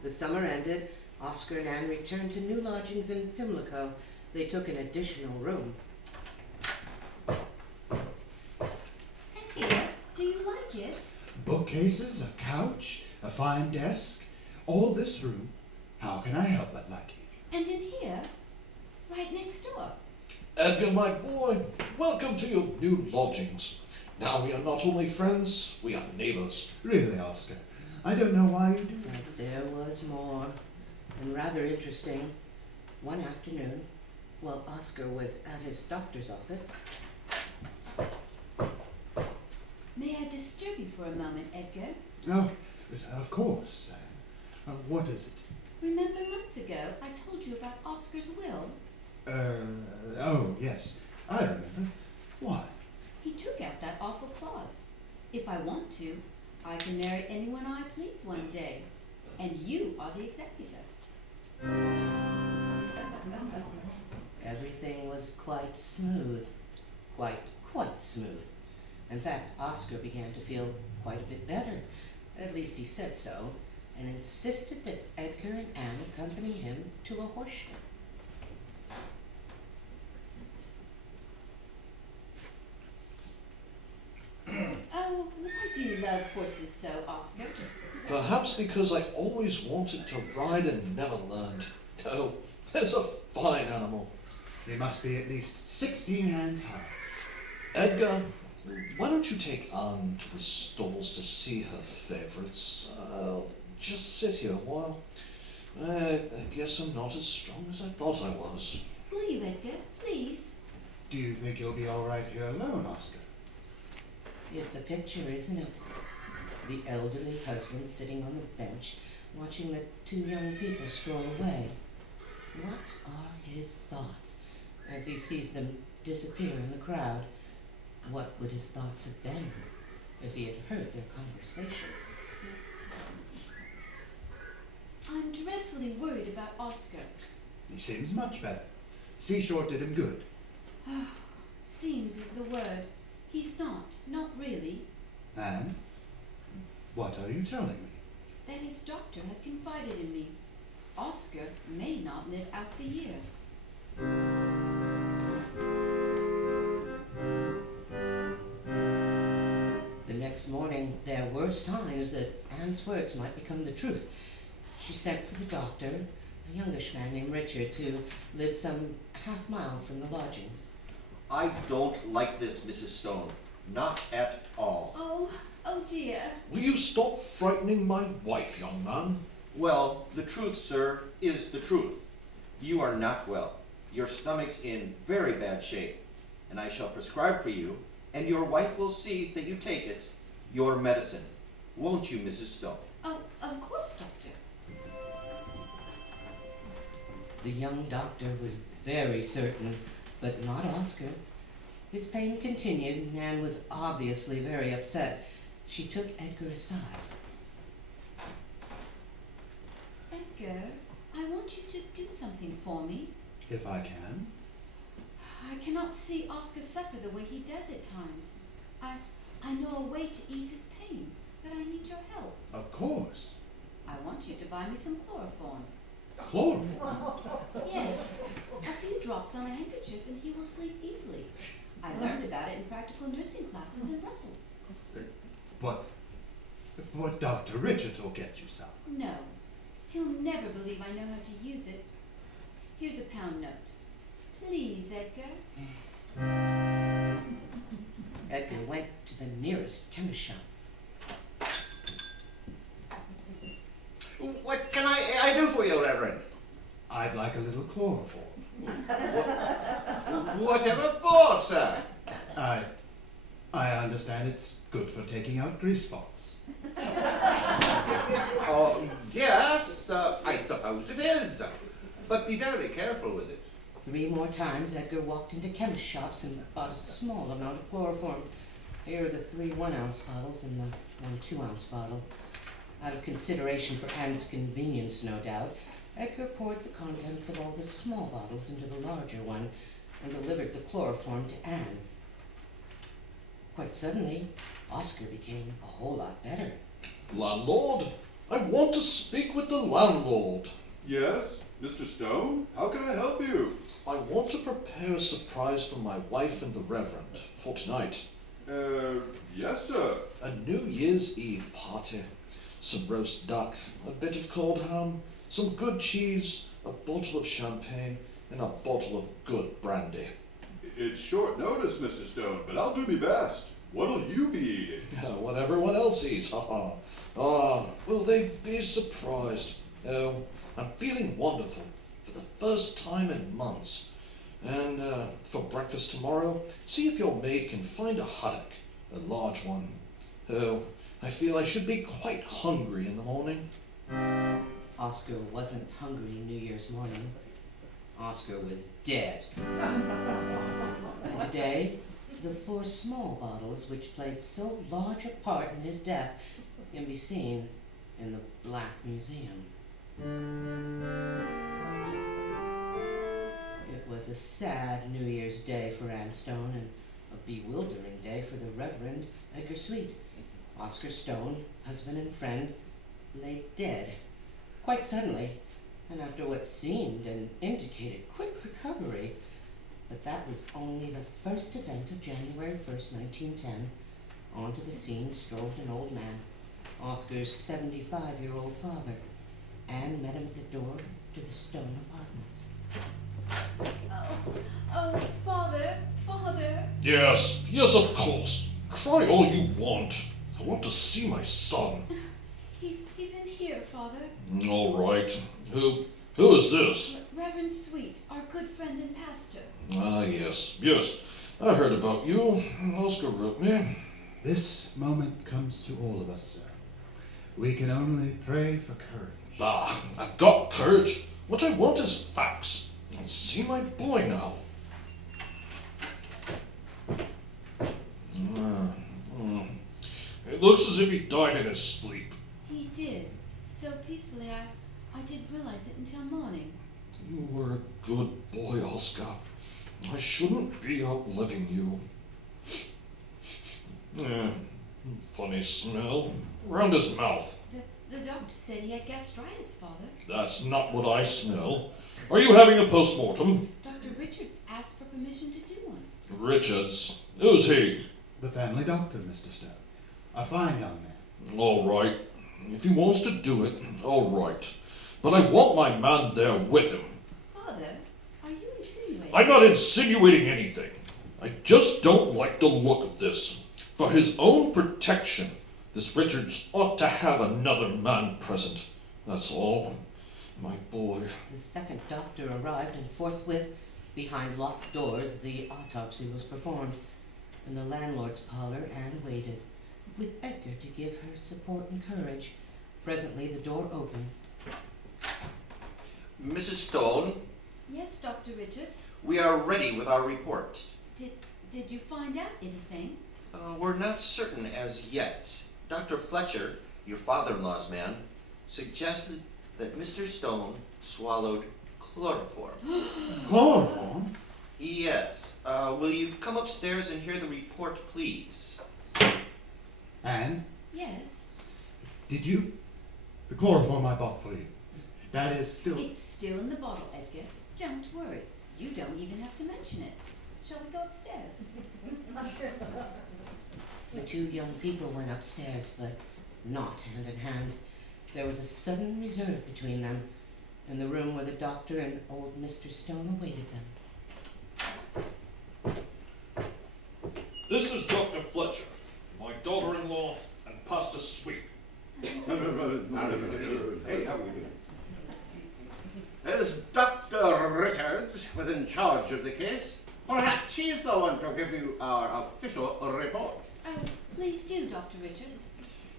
The summer ended. Oscar and Anne returned to new lodgings in Pimlico. They took an additional room. Edgar, do you like it? Bookcases, a couch, a fine desk, all this room. How can I help but like it? And in here, right next door. Edgar, my boy, welcome to your new lodgings. Now we are not only friends, we are neighbors. Really, Oscar, I don't know why you do But that. there was more, and rather interesting. One afternoon, while Oscar was at his doctor's office. May I disturb you for a moment, Edgar? Oh, of course. What is it? Remember months ago I told you about Oscar's will? Oh, yes, I remember. Why? He took out that awful clause. If I want to, I can marry anyone I please one day. And you are the executor. Everything was quite smooth. Quite smooth. In fact, Oscar began to feel quite a bit better. At least he said so, and insisted that Edgar and Anne accompany him to a horse show. Oh, why do you love horses so, Oscar? Perhaps because I always wanted to ride and never learned. Oh, there's a fine animal. They must be at least 16 hands high. Edgar, why don't you take Anne to the stalls to see her favorites? I'll just sit here a while. I guess I'm not as strong as I thought I was. Will you, Edgar? Please? Do you think you'll be all right here alone, Oscar? It's a picture, isn't it? The elderly husband sitting on the bench, watching the two young people stroll away. What are his thoughts as he sees them disappear in the crowd? What would his thoughts have been if he had heard their conversation? I'm dreadfully worried about Oscar. He seems much better. Seashore did him good. Seems is the word. He's not really. And? What are you telling me? That his doctor has confided in me. Oscar may not live out the year. The next morning, there were signs that Anne's words might become the truth. She sent for the doctor, a youngish man named Richards, who lived some half-mile from the lodgings. I don't like this, Mrs. Stone. Not at all. Oh dear. Will you stop frightening my wife, young man? Well, the truth, sir, is the truth. You are not well. Your stomach's in very bad shape. and I shall prescribe for you, and your wife will see that you take it, your medicine. Won't you, Mrs. Stone? Oh, of course, Doctor. The young doctor was very certain, but not Oscar. His pain continued, and Nan was obviously very upset. She took Edgar aside. Edgar, I want you to do something for me. If I can. I cannot see Oscar suffer the way he does at times. I know a way to ease his pain, but I need your help. Of course. I want you to buy me some chloroform. Chloroform? Yes, a few drops on a handkerchief and he will sleep easily. I learned about it in practical nursing classes in Brussels. But Dr. Richards will get you some. No, he'll never believe I know how to use it. Here's a pound note. Please, Edgar. Edgar went to the nearest chemist shop. What can I do for you, Reverend? I'd like a little chloroform. Whatever for, sir? I understand it's good for taking out grease spots. Oh, yes, I suppose it is. But be very careful with it. 3 more times, Edgar walked into chemist shops and bought a small amount of chloroform. Here are the 3 1-ounce bottles and the 1 2-ounce bottle. Out of consideration for Anne's convenience, no doubt, Edgar poured the contents of all the small bottles into the larger one and delivered the chloroform to Anne. Quite suddenly, Oscar became a whole lot better. Landlord, I want to speak with the landlord. Yes, Mr. Stone, how can I help you? I want to prepare a surprise for my wife and the Reverend for tonight. Yes, sir. A New Year's Eve party. Some roast duck, a bit of cold ham, some good cheese, a bottle of champagne, and a bottle of good brandy. It's short notice, Mr. Stone, but I'll do my best. What'll you be eating? What everyone else eats, haha. Will they be surprised? Oh, I'm feeling wonderful for the first time in months. And for breakfast tomorrow, see if your maid can find a haddock, a large one. Oh, I feel I should be quite hungry in the morning. Oscar wasn't hungry New Year's morning. Oscar was dead. And today, the 4 small bottles which played so large a part in his death can be seen in the Black Museum. It was a sad New Year's Day for Anne Stone and a bewildering day for the Reverend Edgar Sweet. Oscar Stone, husband and friend, lay dead, quite suddenly, and after what seemed and indicated quick recovery. But that was only the first event of January 1st, 1910. Onto the scene strolled an old man, Oscar's 75-year-old father. Anne met him at the door to the Stone apartment. Oh, Father. Yes, of course. Cry all you want. I want to see my son. He's in here, Father. All right. Who is this? Reverend Sweet, our good friend and pastor. Ah, yes. I heard about you. Oscar wrote me. This moment comes to all of us, sir. We can only pray for courage. I've got courage. What I want is facts. I'll see my boy now. It looks as if he died in his sleep. He did. So peacefully, I didn't realize it until morning. You were a good boy, Oscar. I shouldn't be outliving you. Funny smell around his mouth. The doctor said he had gastritis, Father. That's not what I smell. Are you having a post-mortem? Dr. Richards asked for permission to do one. Richards? Who's he? The family doctor, Mr. Stone. A fine young man. All right. If he wants to do it, all right. But I want my man there with him. Father, are you insinuating? I'm not insinuating anything. I just don't like the look of this. For his own protection, this Richards ought to have another man present. That's all. My boy. The second doctor arrived, and forthwith Behind locked doors, the autopsy was performed. In the landlord's parlor, Anne waited, with Edgar to give her support and courage. Presently, the door opened. Mrs. Stone, Yes, Dr. Richards? we are ready with our report. Did you find out anything? We're not certain as yet. Dr. Fletcher, your father-in-law's man, suggested that Mr. Stone swallowed chloroform. Chloroform? Yes. Will you come upstairs and hear the report, please? Anne, Yes. did you? The chloroform I bought for you. That is still... It's still in the bottle, Edgar. Don't worry. You don't even have to mention it. Shall we go upstairs? The two young people went upstairs, but not hand in hand. There was a sudden reserve between them, in the room where the doctor and old Mr. Stone awaited them. This is Dr. Fletcher, my daughter-in-law and Pastor Sweet. Hey, how are you doing? As Dr. Richards was in charge of the case, perhaps he's the one to give you our official report. Oh, please do, Dr. Richards.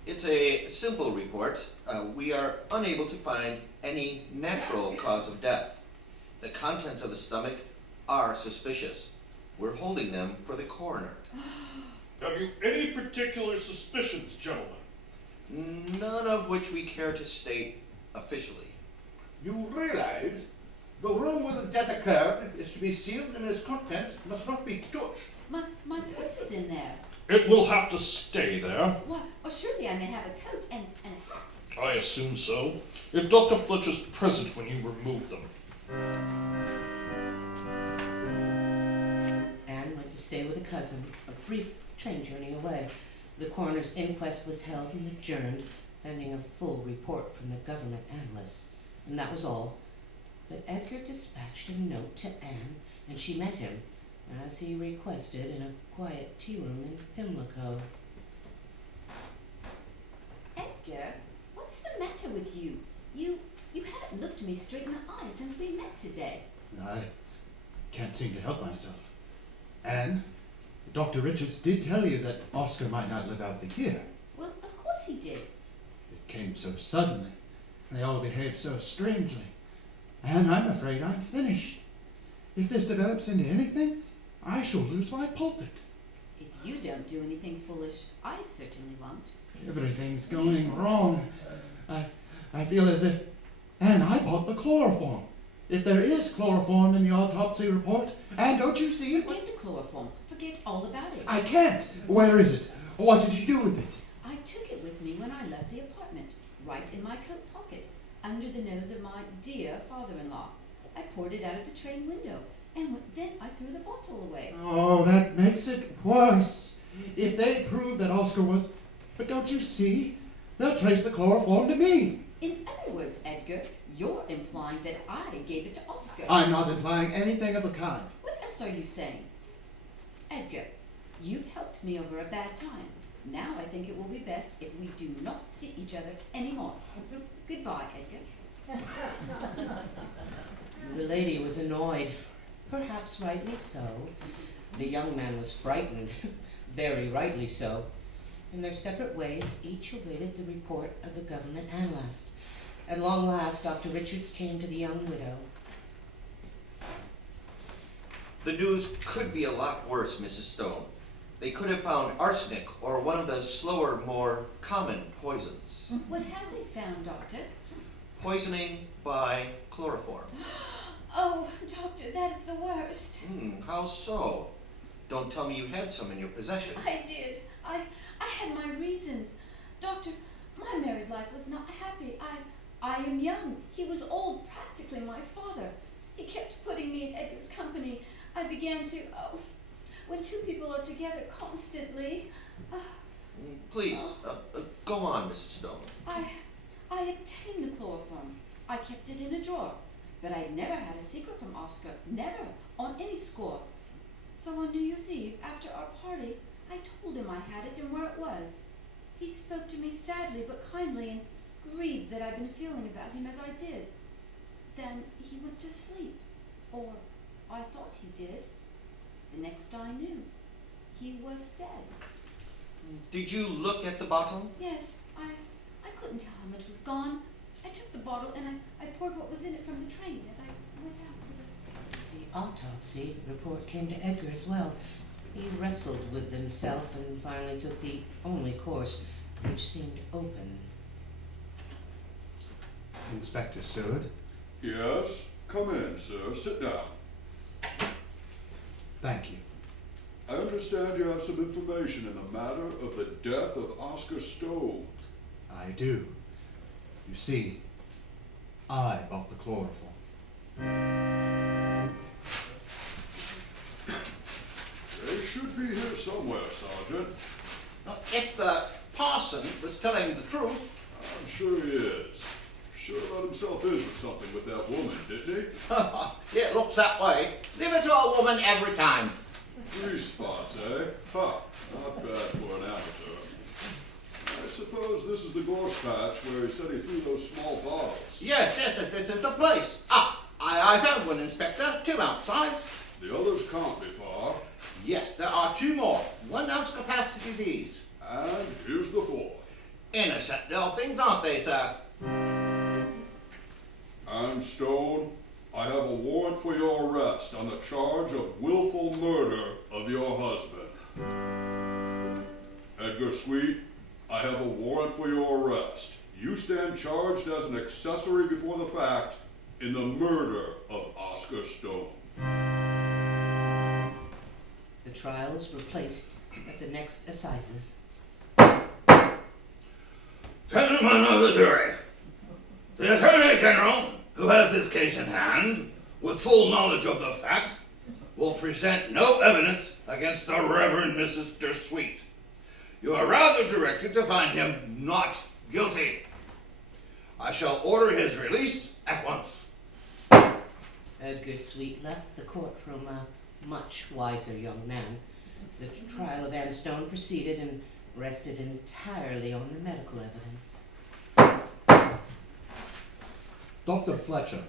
It's a simple report. We are unable to find any natural cause of death. The contents of the stomach are suspicious. We're holding them for the coroner. Have you any particular suspicions, gentlemen? None of which we care to state officially. You realize the room where the death occurred is to be sealed and its contents must not be touched. My purse is in there. It will have to stay there. What? Oh, surely I may have a coat and a hat. I assume so. If Dr. Fletcher's present when you remove them. Anne went to stay with a cousin, a brief train journey away. The coroner's inquest was held and adjourned, pending a full report from the government analyst. And that was all. But Edgar dispatched a note to Anne, and she met him, as he requested, in a quiet tea room in Pimlico. Edgar, what's the matter with you? You haven't looked me straight in the eye since we met today. I can't seem to help myself. Anne, Dr. Richards did tell you that Oscar might not live out the year. Well, of course he did. It came so suddenly. They all behaved so strangely. And I'm afraid I'm finished. If this develops into anything, I shall lose my pulpit. If you don't do anything foolish, I certainly won't. Everything's going wrong. I feel as if... And I bought the chloroform. If there is chloroform in the autopsy report, and don't you see it? Forget the chloroform. Forget all about it. I can't. Where is it? What did you do with it? I took it with me when I left the apartment, right in my coat pocket, under the nose of my dear father-in-law. I poured it out of the train window, and then I threw the bottle away. Oh, that makes it worse. If they prove that Oscar was... But don't you see? They'll trace the chloroform to me. In other words, Edgar, you're implying that I gave it to Oscar. I'm not implying anything of the kind. What else are you saying? Edgar, you've helped me over a bad time. Now I think it will be best if we do not see each other anymore. Goodbye, Edgar. The lady was annoyed, perhaps rightly so. The young man was frightened, very rightly so. In their separate ways, each awaited the report of the government analyst. At long last, Dr. Richards came to the young widow. The news could be a lot worse, Mrs. Stone. They could have found arsenic or one of the slower, more common poisons. What have they found, Doctor? Poisoning by chloroform. Oh, Doctor, that is the worst. How so? Don't tell me you had some in your possession. I did. I had my reasons. Doctor, my married life was not happy. I am young. He was old, practically my father. He kept putting me in Edgar's company. I began to, when two people are together constantly. Please, go on, Mrs. Stone. I obtained the chloroform. I kept it in a drawer. But I never had a secret from Oscar. Never, on any score. So on New Year's Eve, after our party, I told him I had it and where it was. He spoke to me sadly but kindly and grieved that I'd been feeling about him as I did. Then he went to sleep. Or I thought he did. The next I knew, he was dead. Did you look at the bottle? Yes, I couldn't tell how much was gone. I took the bottle and I poured what was in it from the train as I went out to the... The autopsy report came to Edgar as well. He wrestled with himself and finally took the only course, which seemed open. Inspector Seward. Yes? Come in, sir. Sit down. Thank you. I understand you have some information in the matter of the death of Oscar Stowe. I do. You see, I bought the chloroform. They should be here somewhere, Sergeant. If the parson was telling the truth, I'm sure he is. Sure let himself in with something with that woman, didn't he? it looks that way. Leave it to a woman every time. 3 spots, eh? Ha! Not bad for an amateur. I suppose this is the gorse patch where he said he threw those small bottles. Yes, this is the place. I found one, Inspector. 2 ounce size. The others can't be far. Yes, there are 2 more. 1 ounce capacity these. And here's the 4th. Innocent little things, aren't they, sir? And Stone, I have a warrant for your arrest on the charge of willful murder of your husband. Edgar Sweet, I have a warrant for your arrest. You stand charged as an accessory before the fact in the murder of Oscar Stone. The trials were placed at the next assizes. Gentlemen of the jury, the Attorney General, who has this case in hand, with full knowledge of the facts, will present no evidence against the Reverend Mr. Sweet. You are rather directed to find him not guilty. I shall order his release at once. Edgar Sweet left the courtroom a much wiser young man. The trial of Anne Stone proceeded and rested entirely on the medical evidence. Dr. Fletcher,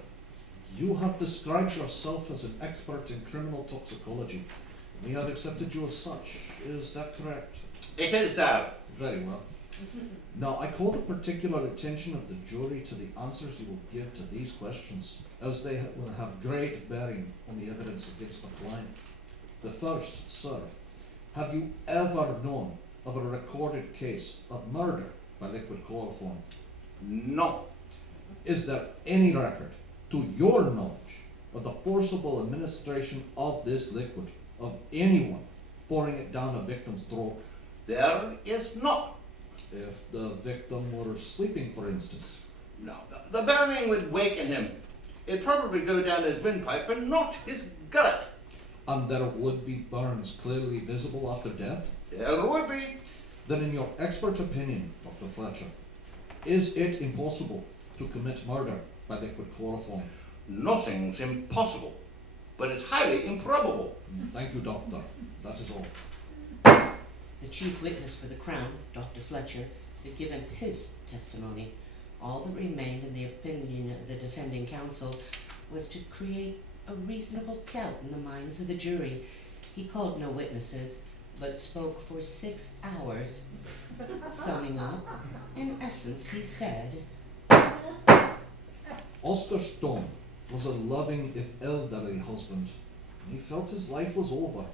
you have described yourself as an expert in criminal toxicology. We have accepted you as such. Is that correct? It is, sir. Very well. Now, I call the particular attention of the jury to the answers you will give to these questions, as they will have great bearing on the evidence against the client. The first, sir, have you ever known of a recorded case of murder by liquid chloroform? No. Is there any record, to your knowledge, of the forcible administration of this liquid, of anyone pouring it down a victim's throat? There is not. If the victim were sleeping, for instance? No, the burning would waken him. It'd probably go down his windpipe and not his gullet. And there would be burns clearly visible after death? There would be. Then in your expert opinion, Dr. Fletcher, is it impossible to commit murder by liquid chloroform? Nothing's impossible, but it's highly improbable. Thank you, Doctor. That is all. The chief witness for the Crown, Dr. Fletcher, had given his testimony. All that remained in the opinion of the defending counsel was to create a reasonable doubt in the minds of the jury. He called no witnesses, but spoke for 6 hours. Summing up, in essence, he said, Oscar Stone was a loving, if elderly, husband. He felt his life was over.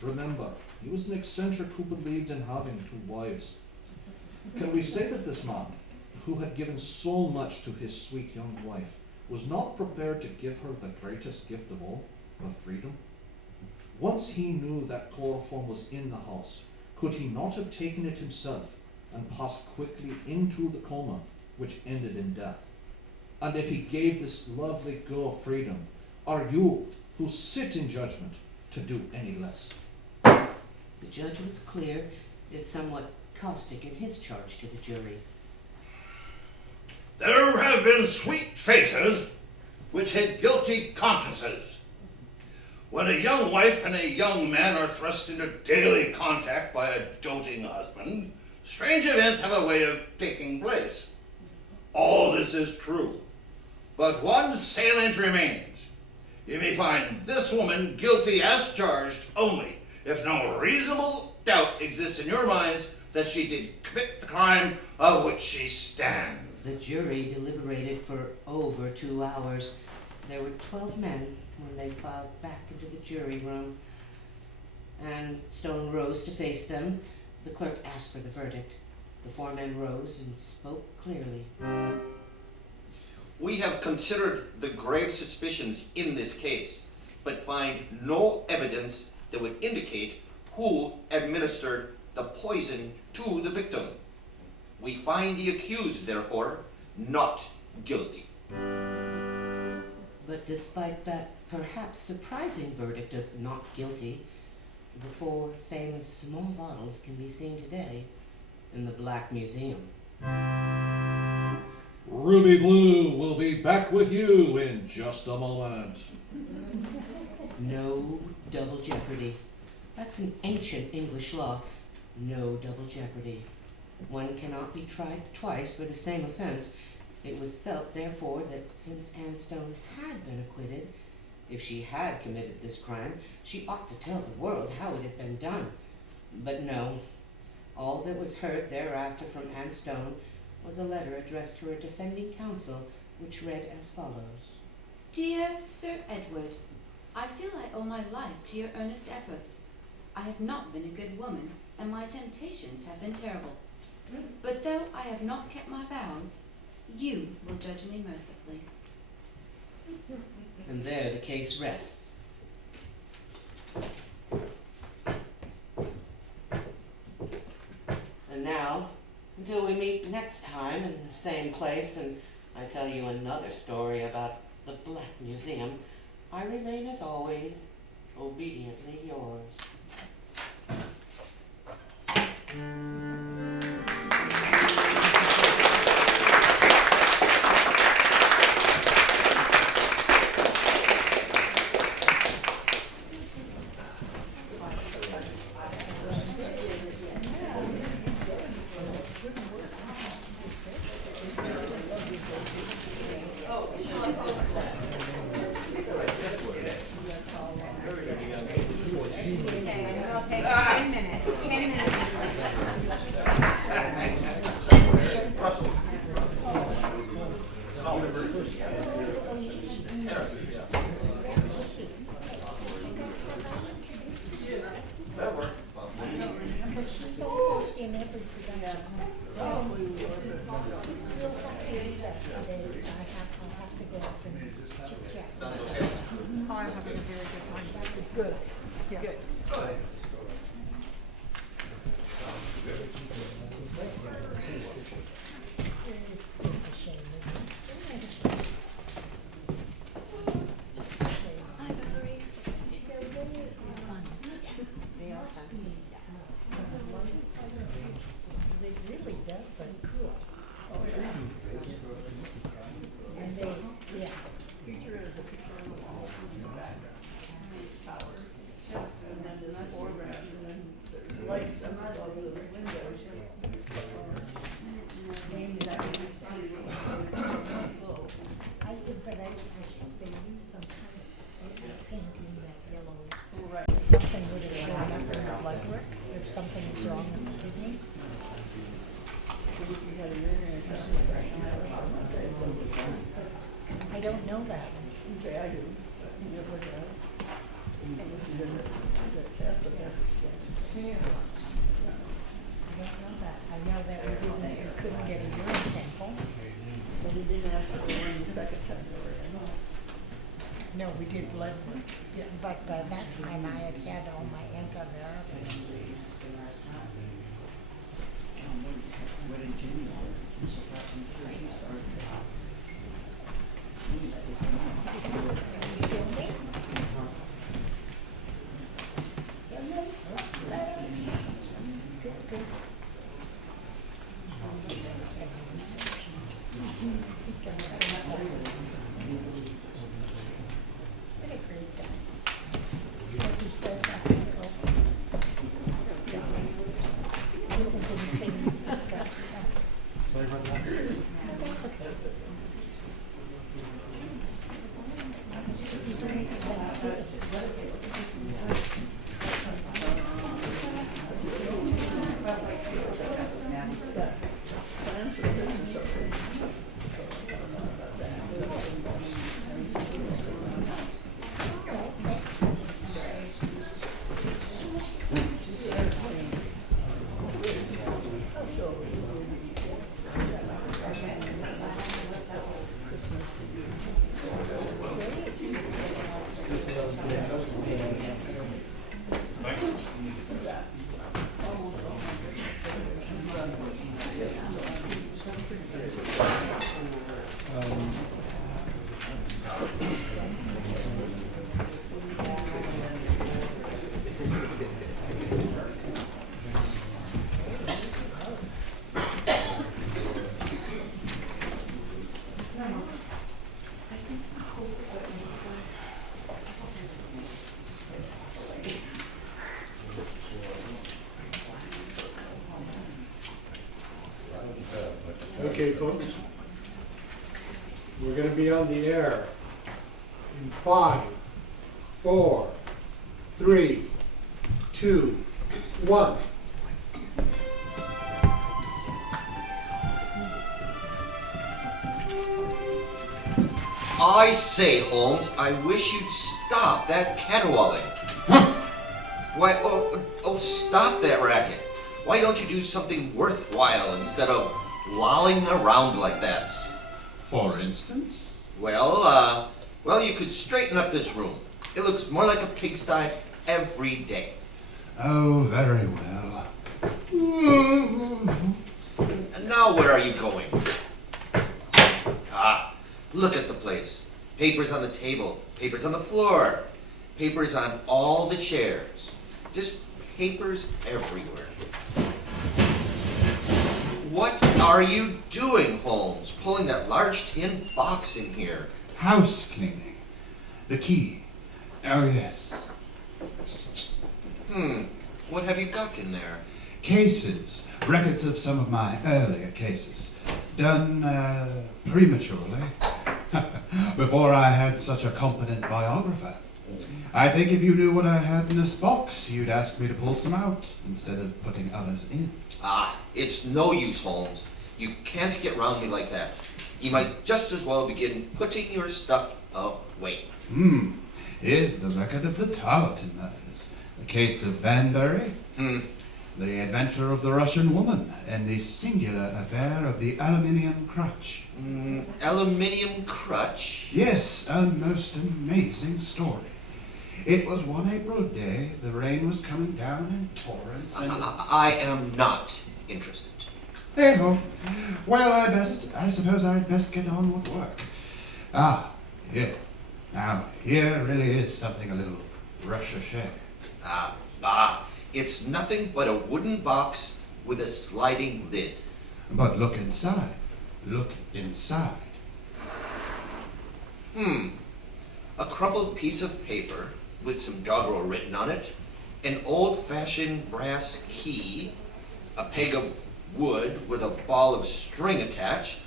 Remember, he was an eccentric who believed in having 2 wives. Can we say that this man, who had given so much to his sweet young wife, was not prepared to give her the greatest gift of all, her freedom? Once he knew that chloroform was in the house, could he not have taken it himself and passed quickly into the coma, which ended in death? And if he gave this lovely girl freedom, are you, who sit in judgment, to do any less? the judge was clear, yet somewhat caustic in his charge to the jury. There have been sweet faces which had guilty consciences. When a young wife and a young man are thrust into daily contact by a doting husband, strange events have a way of taking place. All this is true, but one salient remains. you may find this woman guilty as charged only if no reasonable doubt exists in your minds that she did commit the crime of which she stands. The jury deliberated for over 2 hours. There were 12 men when they filed back into the jury room. And Stone rose to face them. The clerk asked for the verdict. The 4 men rose and spoke clearly. We have considered the grave suspicions in this case, but find no evidence that would indicate who administered the poison to the victim. We find the accused, therefore, not guilty. But despite that perhaps surprising verdict of not guilty, the 4 famous small bottles can be seen today in the Black Museum. Ruby Blue will be back with you in just a moment. No double jeopardy. That's an ancient English law. No double jeopardy. One cannot be tried twice for the same offense. It was felt, therefore, that since Anne Stone had been acquitted, if she had committed this crime, she ought to tell the world how it had been done. But no. All that was heard thereafter from Anne Stone was a letter addressed to her defending counsel, which read as follows. Dear Sir Edward, I feel I owe my life to your earnest efforts. I have not been a good woman, and my temptations have been terrible. But though I have not kept my vows, you will judge me mercifully. And there the case rests. And now, until we meet next time in the same place and I tell you another story about the Black Museum, I remain as always, obediently yours. I don't know that. Okay, I do. You ever look at it? I don't know that. I know that we couldn't get a urine sample. But he didn't ask for one the second time they were in. No, we did blood work. Yeah, but by that time I had had all my antivirals. Okay, folks. We're going to be on the air in 5, 4, 3, 2, 1. I say, Holmes, I wish you'd stop that caterwauling. Why, stop that racket. Why don't you do something worthwhile instead of lolling around like that? For instance? Well, you could straighten up this room. It looks more like a pigsty every day. Oh, very well. And now where are you going? Ah, look at the place. Papers on the table, papers on the floor, papers on all the chairs. Just papers everywhere. What are you doing, Holmes? Pulling that large tin box in here. House cleaning. The key. Oh, yes. What have you got in there? Cases. Records of some of my earlier cases. Done prematurely. Before I had such a competent biographer. I think if you knew what I had in this box, you'd ask me to pull some out instead of putting others in. Ah, it's no use, Holmes. You can't get round me like that. You might just as well begin putting your stuff away. Here's the record of the Tarleton murders. The case of Valerie. The adventure of the Russian woman, and the singular affair of the aluminium crutch. Aluminium crutch? Yes, a most amazing story. It was one April day, the rain was coming down in torrents, and... I am not interested. Hey-ho. Well, I suppose I'd best get on with work. Ah, here. Now, here really is something a little recherché. It's nothing but a wooden box with a sliding lid. But look inside. Look inside. A crumpled piece of paper with some doggerel written on it, an old-fashioned brass key, a peg of wood with a ball of string attached,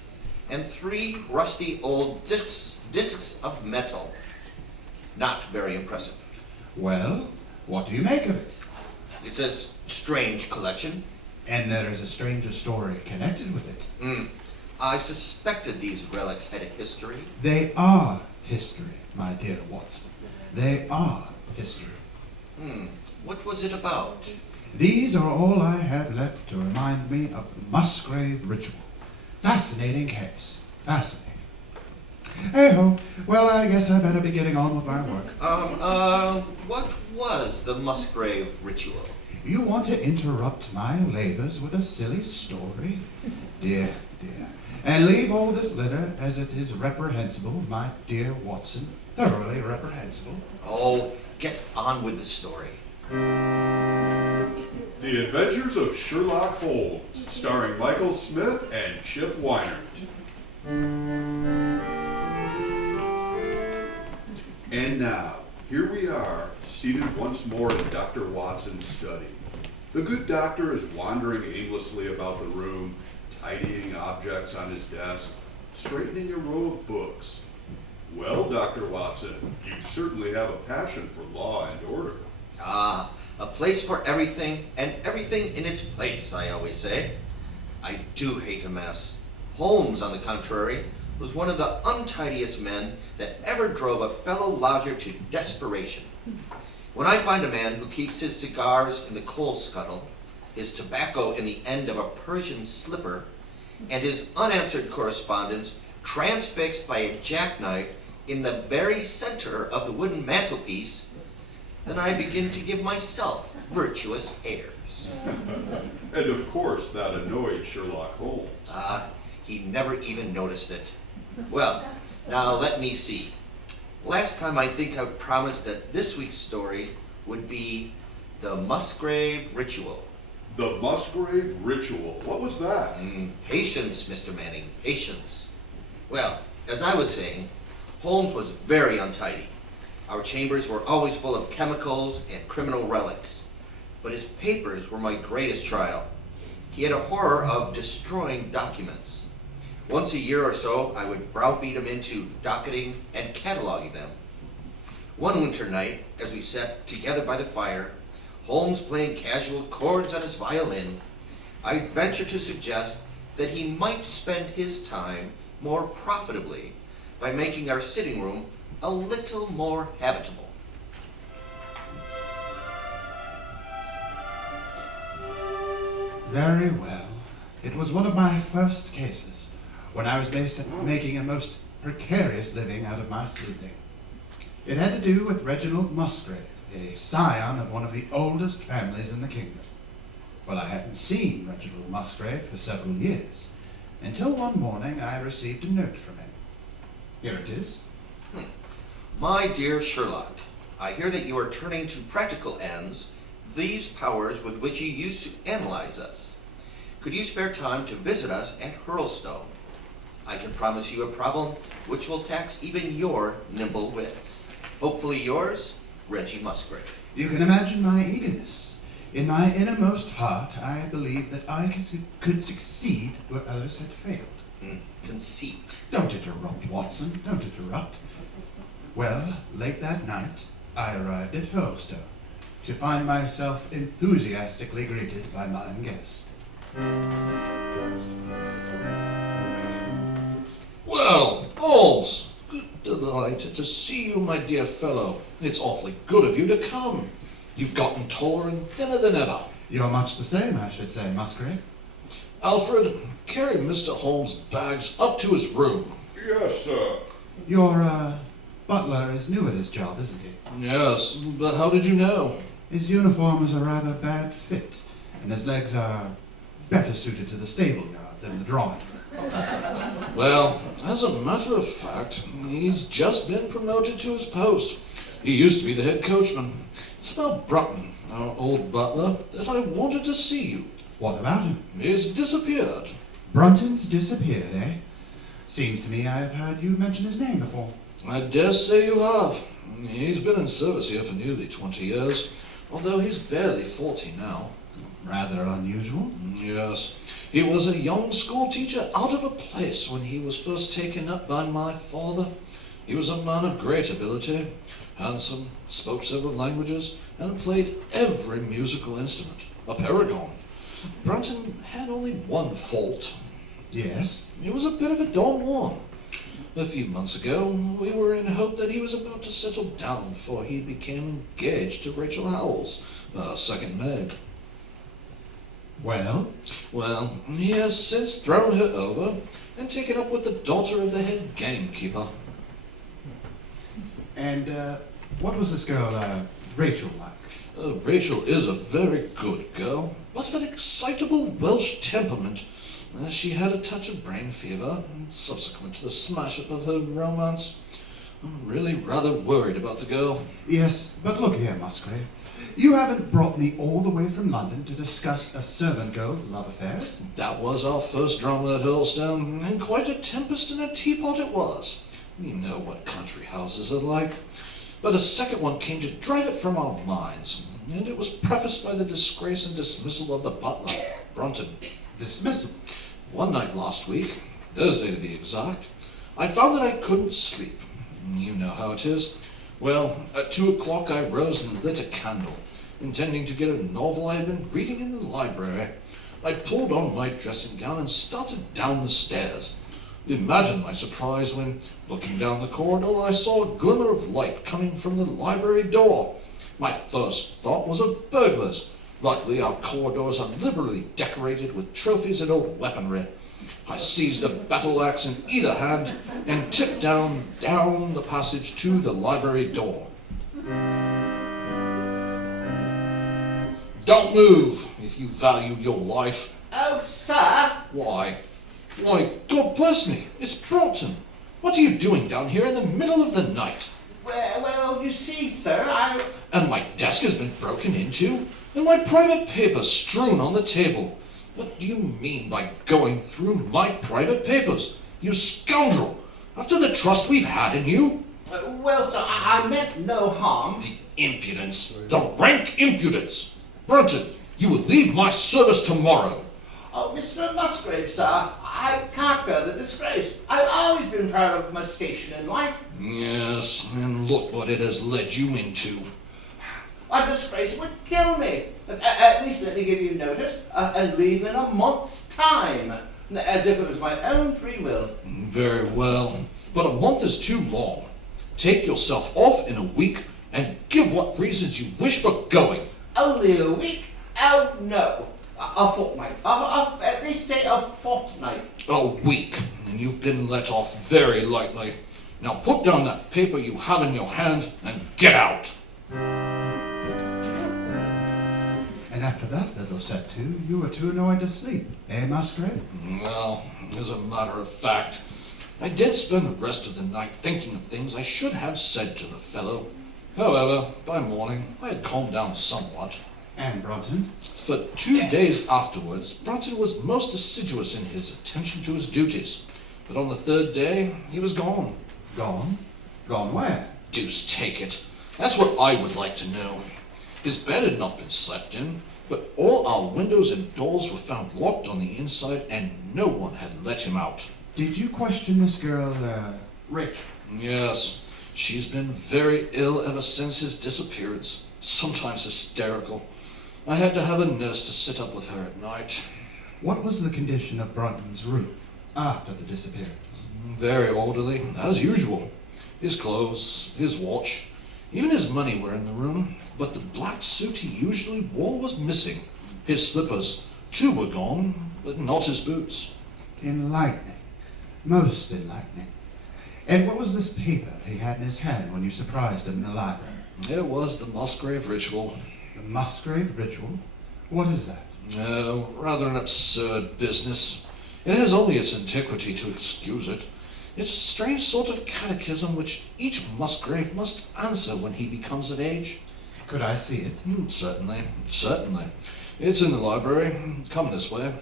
and 3 rusty old discs of metal. Not very impressive. Well, what do you make of it? It's a strange collection. And there is a stranger story connected with it. I suspected these relics had a history. They are history, my dear Watson. They are history. What was it about? These are all I have left to remind me of the Musgrave ritual. Fascinating case. Fascinating. Hey-ho. Well, I guess I better be getting on with my work. What was the Musgrave ritual? You want to interrupt my labors with a silly story? Dear, dear. And leave all this litter as it is reprehensible, my dear Watson. Thoroughly reprehensible. Oh, get on with the story. The Adventures of Sherlock Holmes, starring Michael Smith and Chip Weinert. And now, here we are, seated once more in Dr. Watson's study. The good doctor is wandering aimlessly about the room, tidying objects on his desk, straightening a row of books. Well, Dr. Watson, you certainly have a passion for law and order. Ah, a place for everything and everything in its place, I always say. I do hate a mess. Holmes, on the contrary, was one of the untidiest men that ever drove a fellow lodger to desperation. When I find a man who keeps his cigars in the coal scuttle, his tobacco in the end of a Persian slipper, and his unanswered correspondence transfixed by a jackknife in the very center of the wooden mantelpiece, then I begin to give myself virtuous airs. And of course, that annoyed Sherlock Holmes. He never even noticed it. Well, now let me see. Last time I think I promised that this week's story would be the Musgrave Ritual. The Musgrave Ritual? What was that? Patience, Mr. Manning, patience. Well, as I was saying, Holmes was very untidy. Our chambers were always full of chemicals and criminal relics. But his papers were my greatest trial. He had a horror of destroying documents. Once a year or so, I would browbeat him into docketing and cataloging them. One winter night, as we sat together by the fire, Holmes playing casual chords on his violin, I venture to suggest that he might spend his time more profitably by making our sitting room a little more habitable. Very well. It was one of my first cases, when I was making a most precarious living out of my sleuthing. It had to do with Reginald Musgrave, a scion of one of the oldest families in the kingdom. Well, I hadn't seen Reginald Musgrave for several years, until one morning I received a note from him. Here it is. My dear Sherlock, I hear that you are turning to practical ends these powers with which you used to analyze us. Could you spare time to visit us at Hurlstone? I can promise you a problem which will tax even your nimble wits. Hopefully yours, Reggie Musgrave. You can imagine my eagerness. In my innermost heart, I believed that I could succeed where others had failed. Conceit. Don't interrupt, Watson. Don't interrupt. Well, late that night, I arrived at Hurlstone to find myself enthusiastically greeted by mine guest. Well, Holmes, good delight to see you, my dear fellow. It's awfully good of you to come. You've gotten taller and thinner than ever. You're much the same, I should say, Musgrave. Alfred, carry Mr. Holmes' bags up to his room. Yes, sir. Your, butler is new at his job, isn't he? Yes, but how did you know? His uniform is a rather bad fit, and his legs are better suited to the stable yard than the drawing room. Well, as a matter of fact, he's just been promoted to his post. He used to be the head coachman. It's about Brunton, our old butler, that I wanted to see you. What about him? He's disappeared. Brunton's disappeared, eh? Seems to me I have heard you mention his name before. I dare say you have. He's been in service here for nearly 20 years, although he's barely 40 now. Rather unusual. Yes. He was a young school teacher out of a place when he was first taken up by my father. He was a man of great ability, handsome, spoke several languages, and played every musical instrument. A paragon. Brunton had only one fault. Yes? He was a bit of a Don Juan. A few months ago, we were in hope that he was about to settle down, for he became engaged to Rachel Howells, our second maid. Well? Well, he has since thrown her over and taken up with the daughter of the head gamekeeper. And, what was this girl, Rachel, like? Rachel is a very good girl, but of an excitable Welsh temperament. She had a touch of brain fever, and subsequent to the smash-up of her romance. I'm really rather worried about the girl. Yes, but look here, Musgrave. You haven't brought me all the way from London to discuss a servant girl's love affairs. That was our first drama at Hurlstone, and quite a tempest in a teapot it was. You know what country houses are like. But a second one came to drive it from our minds, and it was prefaced by the disgrace and dismissal of the butler, Brunton. Dismissal? One night last week, Thursday to be exact, I found that I couldn't sleep. You know how it is. Well, at 2 o'clock I rose and lit a candle, intending to get a novel I had been reading in the library. I pulled on my dressing gown and started down the stairs. Imagine my surprise when, looking down the corridor, I saw a glimmer of light coming from the library door. My first thought was of burglars. Luckily, our corridors are liberally decorated with trophies and old weaponry. I seized a battle axe in either hand and tipped down the passage to the library door. Don't move if you value your life. Oh, sir! Why, God bless me, it's Broughton. What are you doing down here in the middle of the night? Well, you see, sir, And my desk has been broken into, and my private papers strewn on the table. What do you mean by going through my private papers, you scoundrel? After the trust we've had in you? Well, sir, I meant no harm. The impudence, the rank impudence. Broughton, you will leave my service tomorrow. Oh, Mr. Musgrave, sir, I can't bear the disgrace. I've always been proud of my station in life. Yes, and look what it has led you into. A disgrace would kill me. At least let me give you notice and leave in a month's time, as if it was my own free will. Very well, but a month is too long. Take yourself off in a week and give what reasons you wish for going. Only a week? Oh, no. A fortnight. At least say a fortnight. A week, and you've been let off very lightly. Now put down that paper you have in your hand and get out. And after that little set to, you were too annoyed to sleep, eh, Musgrave? Well, as a matter of fact, I did spend the rest of the night thinking of things I should have said to the fellow. However, by morning, I had calmed down somewhat. And Broughton? For 2 days afterwards, Broughton was most assiduous in his attention to his duties. But on the 3rd day, he was gone. Gone? Gone where? Deuce take it. That's what I would like to know. His bed had not been slept in, but all our windows and doors were found locked on the inside, and no one had let him out. Did you question this girl, Rachel? Yes, she's been very ill ever since his disappearance, sometimes hysterical. I had to have a nurse to sit up with her at night. What was the condition of Broughton's room after the disappearance? Very orderly, as usual. His clothes, his watch, even his money were in the room, but the black suit he usually wore was missing. His slippers, too, were gone, but not his boots. Enlightening. Most enlightening. And what was this paper he had in his hand when you surprised him in the library? It was the Musgrave Ritual. The Musgrave Ritual? What is that? Oh, rather an absurd business. It has only its antiquity to excuse it. It's a strange sort of catechism which each Musgrave must answer when he becomes of age. Could I see it? Certainly, certainly. It's in the library. Come this way.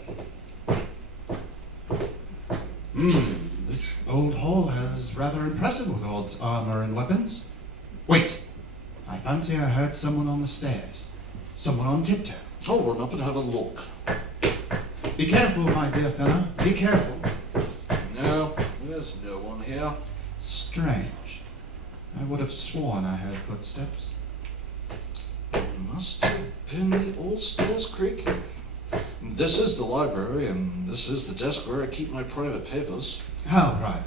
This old hall is rather impressive with all its armor and weapons. Wait! I fancy I heard someone on the stairs. Someone on tiptoe. I'll run up and have a look. Be careful, my dear fellow. Be careful. No, there's no one here. Strange. I would have sworn I heard footsteps. It must have been the old stairs creaking. This is the library, and this is the desk where I keep my private papers. How private?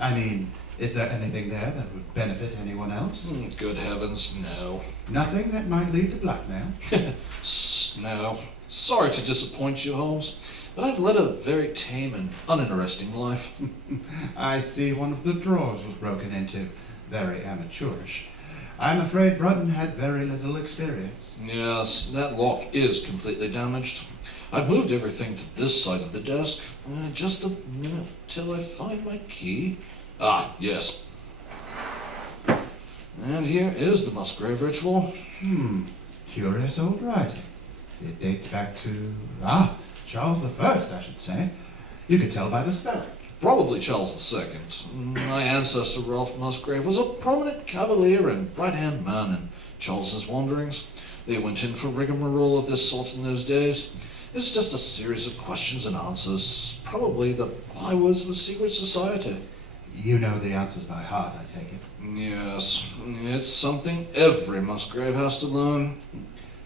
I mean, is there anything there that would benefit anyone else? Good heavens, no. Nothing that might lead to blackmail? No. Sorry to disappoint you, Holmes, but I've led a very tame and uninteresting life. I see one of the drawers was broken into. Very amateurish. I'm afraid Broughton had very little experience. Yes, that lock is completely damaged. I've moved everything to this side of the desk. Just a minute till I find my key. Ah, yes. And here is the Musgrave Ritual. Curious old writing. It dates back to, Charles I, I should say. You could tell by the spelling. Probably Charles II. My ancestor, Ralph Musgrave, was a prominent cavalier and right-hand man in Charles's wanderings. They went in for rigmarole of this sort in those days. It's just a series of questions and answers, probably the bywords of a secret society. You know the answers by heart, I take it. Yes, it's something every Musgrave has to learn.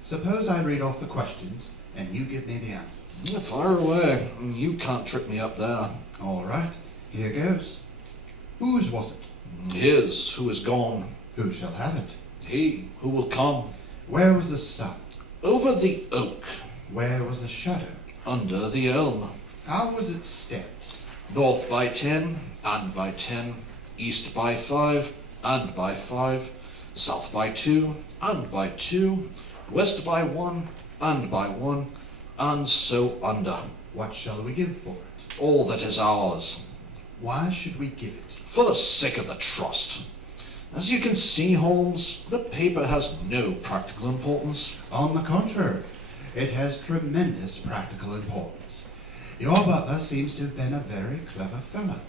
Suppose I read off the questions, and you give me the answers. Yeah, fire away. You can't trick me up there. All right, here goes. Whose was it? His, who is gone. Who shall have it? He, who will come. Where was the sun? Over the oak. Where was the shadow? Under the elm. How was it stepped? North by 10, and by 10. East by 5, and by 5. South by 2, and by 2. West by 1, and by 1. And so under. What shall we give for it? All that is ours. Why should we give it? For the sake of the trust. As you can see, Holmes, the paper has no practical importance. On the contrary, it has tremendous practical importance. Your butler seems to have been a very clever fellow.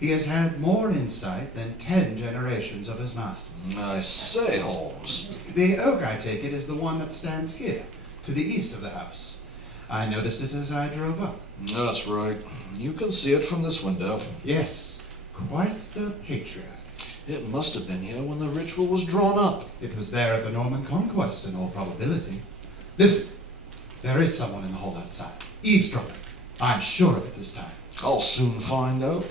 He has had more insight than 10 generations of his masters. I say, Holmes. The oak, I take it, is the one that stands here, to the east of the house. I noticed it as I drove up. That's right. You can see it from this window. Yes, quite the patriarch. It must have been here when the ritual was drawn up. It was there at the Norman Conquest, in all probability. Listen, there is someone in the hall outside, eavesdropping. I'm sure of it this time. I'll soon find out.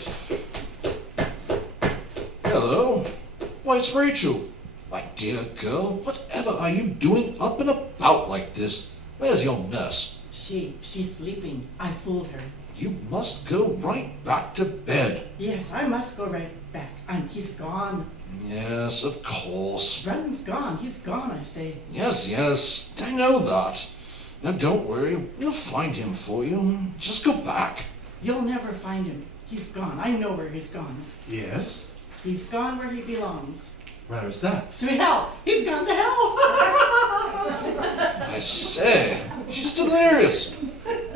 Hello? Why, it's Rachel. My dear girl, whatever are you doing up and about like this? Where's your nurse? She's sleeping. I fooled her. You must go right back to bed. Yes, I must go right back. And he's gone. Yes, of course. Brendan's gone. He's gone, I say. Yes, I know that. Now don't worry, we'll find him for you. Just go back. You'll never find him. He's gone. I know where he's gone. Yes? He's gone where he belongs. Where is that? To hell. He's gone to hell. I say, she's delirious.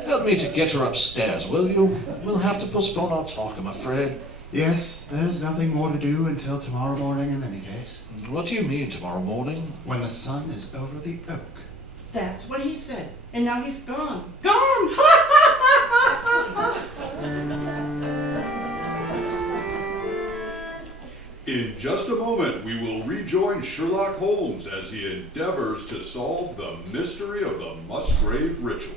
Help me to get her upstairs, will you? We'll have to postpone our talk, I'm afraid. Yes, there's nothing more to do until tomorrow morning in any case. What do you mean tomorrow morning? When the sun is over the oak. That's what he said. And now he's gone. Gone! In just a moment, we will rejoin Sherlock Holmes as he endeavors to solve the mystery of the Musgrave ritual.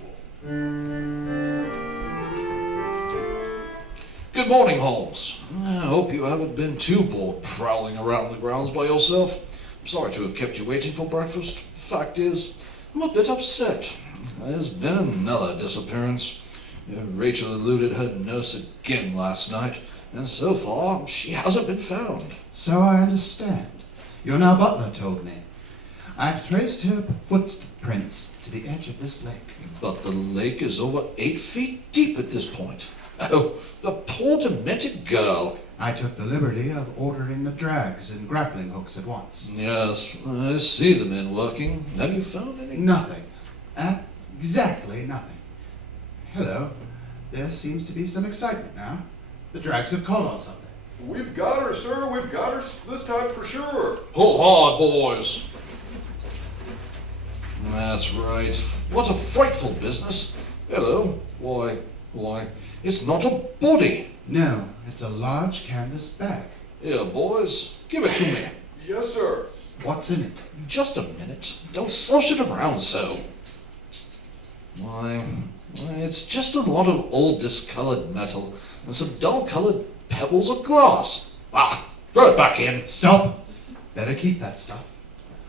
Good morning, Holmes. I hope you haven't been too bored prowling around the grounds by yourself. I'm sorry to have kept you waiting for breakfast. Fact is, I'm a bit upset. There's been another disappearance. Rachel eluded her nurse again last night, and so far she hasn't been found. So I understand. Your now butler told me. I've traced her footprints to the edge of this lake. But the lake is over 8 feet deep at this point. Oh, the poor demented girl. I took the liberty of ordering the drags and grappling hooks at once. Yes, I see the men working. Have you found any? Nothing. Exactly nothing. Hello. There seems to be some excitement now. The drags have called on something. We've got her, sir. We've got her this time for sure. Pull hard, boys. That's right. What a frightful business. Hello. Why, it's not a body. No, it's a large canvas bag. Here, boys, give it to me. Yes, sir. What's in it? Just a minute. Don't slosh it around so. Why, it's just a lot of old discolored metal and some dull-colored pebbles of glass. Throw it back in. Stop. Better keep that stuff.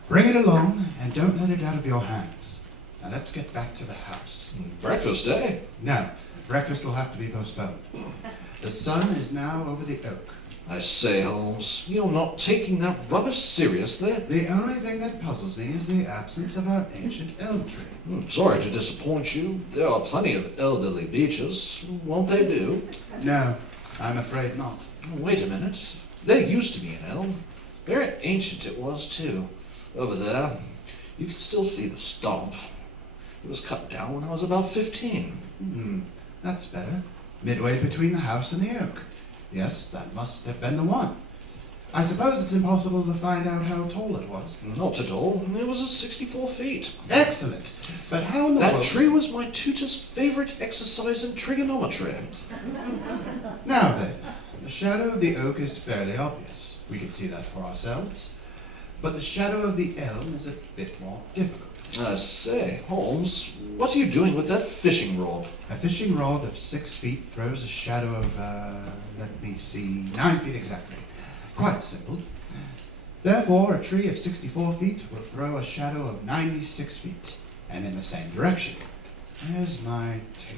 Bring it along and don't let it out of your hands. Now let's get back to the house. Breakfast, eh? No, breakfast will have to be postponed. The sun is now over the oak. I say, Holmes, you're not taking that rubbish seriously. The only thing that puzzles me is the absence of our ancient elm tree. Sorry to disappoint you. There are plenty of elderly beeches. Won't they do? No, I'm afraid not. Wait a minute. There used to be an elm. Very ancient it was, too. Over there, you can still see the stump. It was cut down when I was about 15. That's better. Midway between the house and the oak. Yes, that must have been the one. I suppose it's impossible to find out how tall it was. Not at all. It was at 64 feet. Excellent. But how in the That world... tree was my tutor's favorite exercise in trigonometry. Now then, the shadow of the oak is fairly obvious. We can see that for ourselves. But the shadow of the elm is a bit more difficult. I say, Holmes, what are you doing with that fishing rod? A fishing rod of 6 feet throws a shadow of, let me see, 9 feet exactly. Quite simple. Therefore, a tree of 64 feet will throw a shadow of 96 feet, and in the same direction. There's my tape.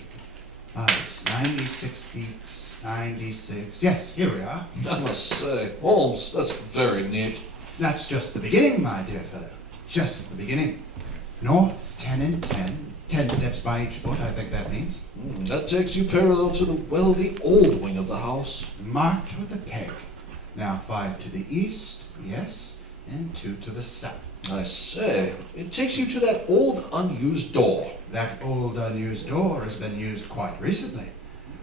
It's 96 feet, 96. Yes, here we are. I must say, Holmes, that's very neat. That's just the beginning, my dear fellow. Just the beginning. North, 10 and 10. 10 steps by each foot, I think that means. That takes you parallel to the old wing of the house. Marked with a peg. Now 5 to the east, yes, and 2 to the south. I say, it takes you to that old unused door. That old unused door has been used quite recently.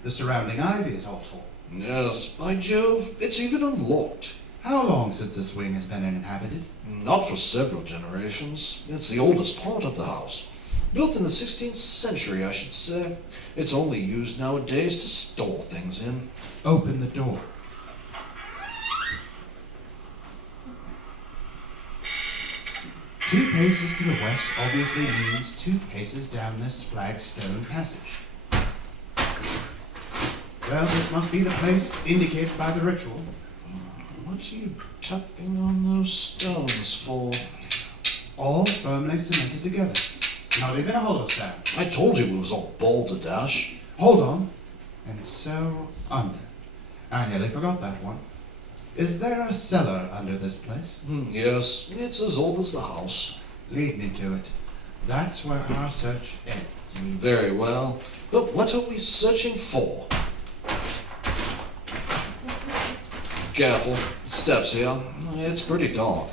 The surrounding ivy is all torn. Yes, by Jove, it's even unlocked. How long since this wing has been inhabited? Not for several generations. It's the oldest part of the house. Built in the 16th century, I should say. It's only used nowadays to store things in. Open the door. Two paces to the west obviously means 2 paces down this flagstone passage. Well, this must be the place indicated by the ritual. What are you tapping on those stones for? All firmly cemented together. Not even a hollow sound. I told you it was all balderdash. Hold on. And so under. I nearly forgot that one. Is there a cellar under this place? Yes, it's as old as the house. Lead me to it. That's where our search ends. Very well. But what are we searching for? Careful. Steps here. It's pretty dark.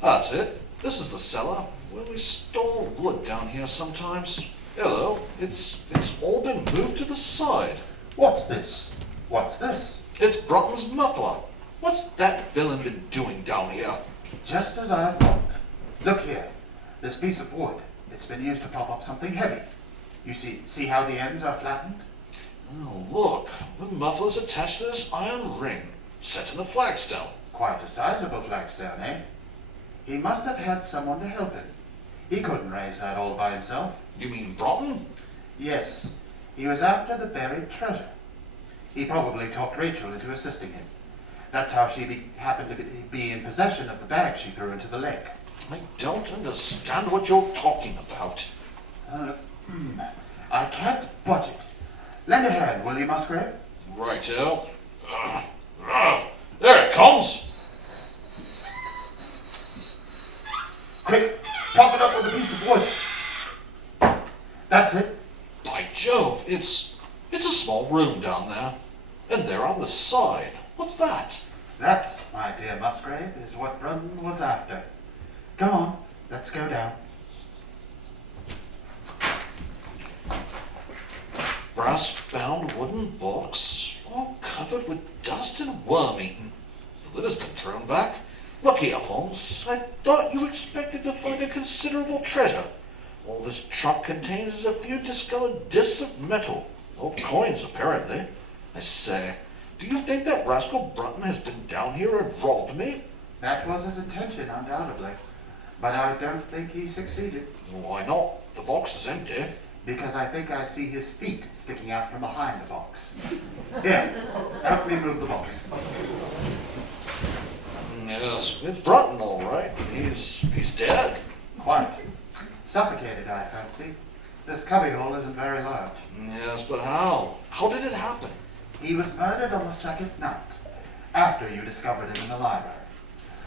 That's it. This is the cellar where we store wood down here sometimes. Hello. It's all been moved to the side. What's this? What's this? It's Brunton's muffler. What's that villain been doing down here? Just as I thought. Look here. This piece of wood. It's been used to prop up something heavy. You see how the ends are flattened? Oh, look. The muffler's attached to this iron ring, set in the flagstone. Quite a sizable flagstone, eh? He must have had someone to help him. He couldn't raise that all by himself. You mean Broughton? Yes. He was after the buried treasure. He probably talked Rachel into assisting him. That's how she happened to be in possession of the bag she threw into the lake. I don't understand what you're talking about. I can't budget. Lend a hand, will you, Musgrave? Righto. There it comes. Quick, prop it up with a piece of wood. That's it. By Jove, it's a small room down there. And there on the side. What's that? That, my dear Musgrave, is what Brunton was after. Come on, let's go down. Brass-bound wooden box, all covered with dust and worm-eaten. The lid has been thrown back. Look here, Holmes. I thought you expected to find a considerable treasure. All this truck contains is a few discolored discs of metal. No coins, apparently. I say, do you think that rascal Brunton has been down here and robbed me? That was his intention, undoubtedly. But I don't think he succeeded. Why not? The box is empty. Because I think I see his feet sticking out from behind the box. Here, help me move the box. Yes, it's Brunton, all right. He's dead. Quite. Suffocated, I fancy. This cubbyhole isn't very large. Yes, but how? How did it happen? He was murdered on the second night, after you discovered him in the library.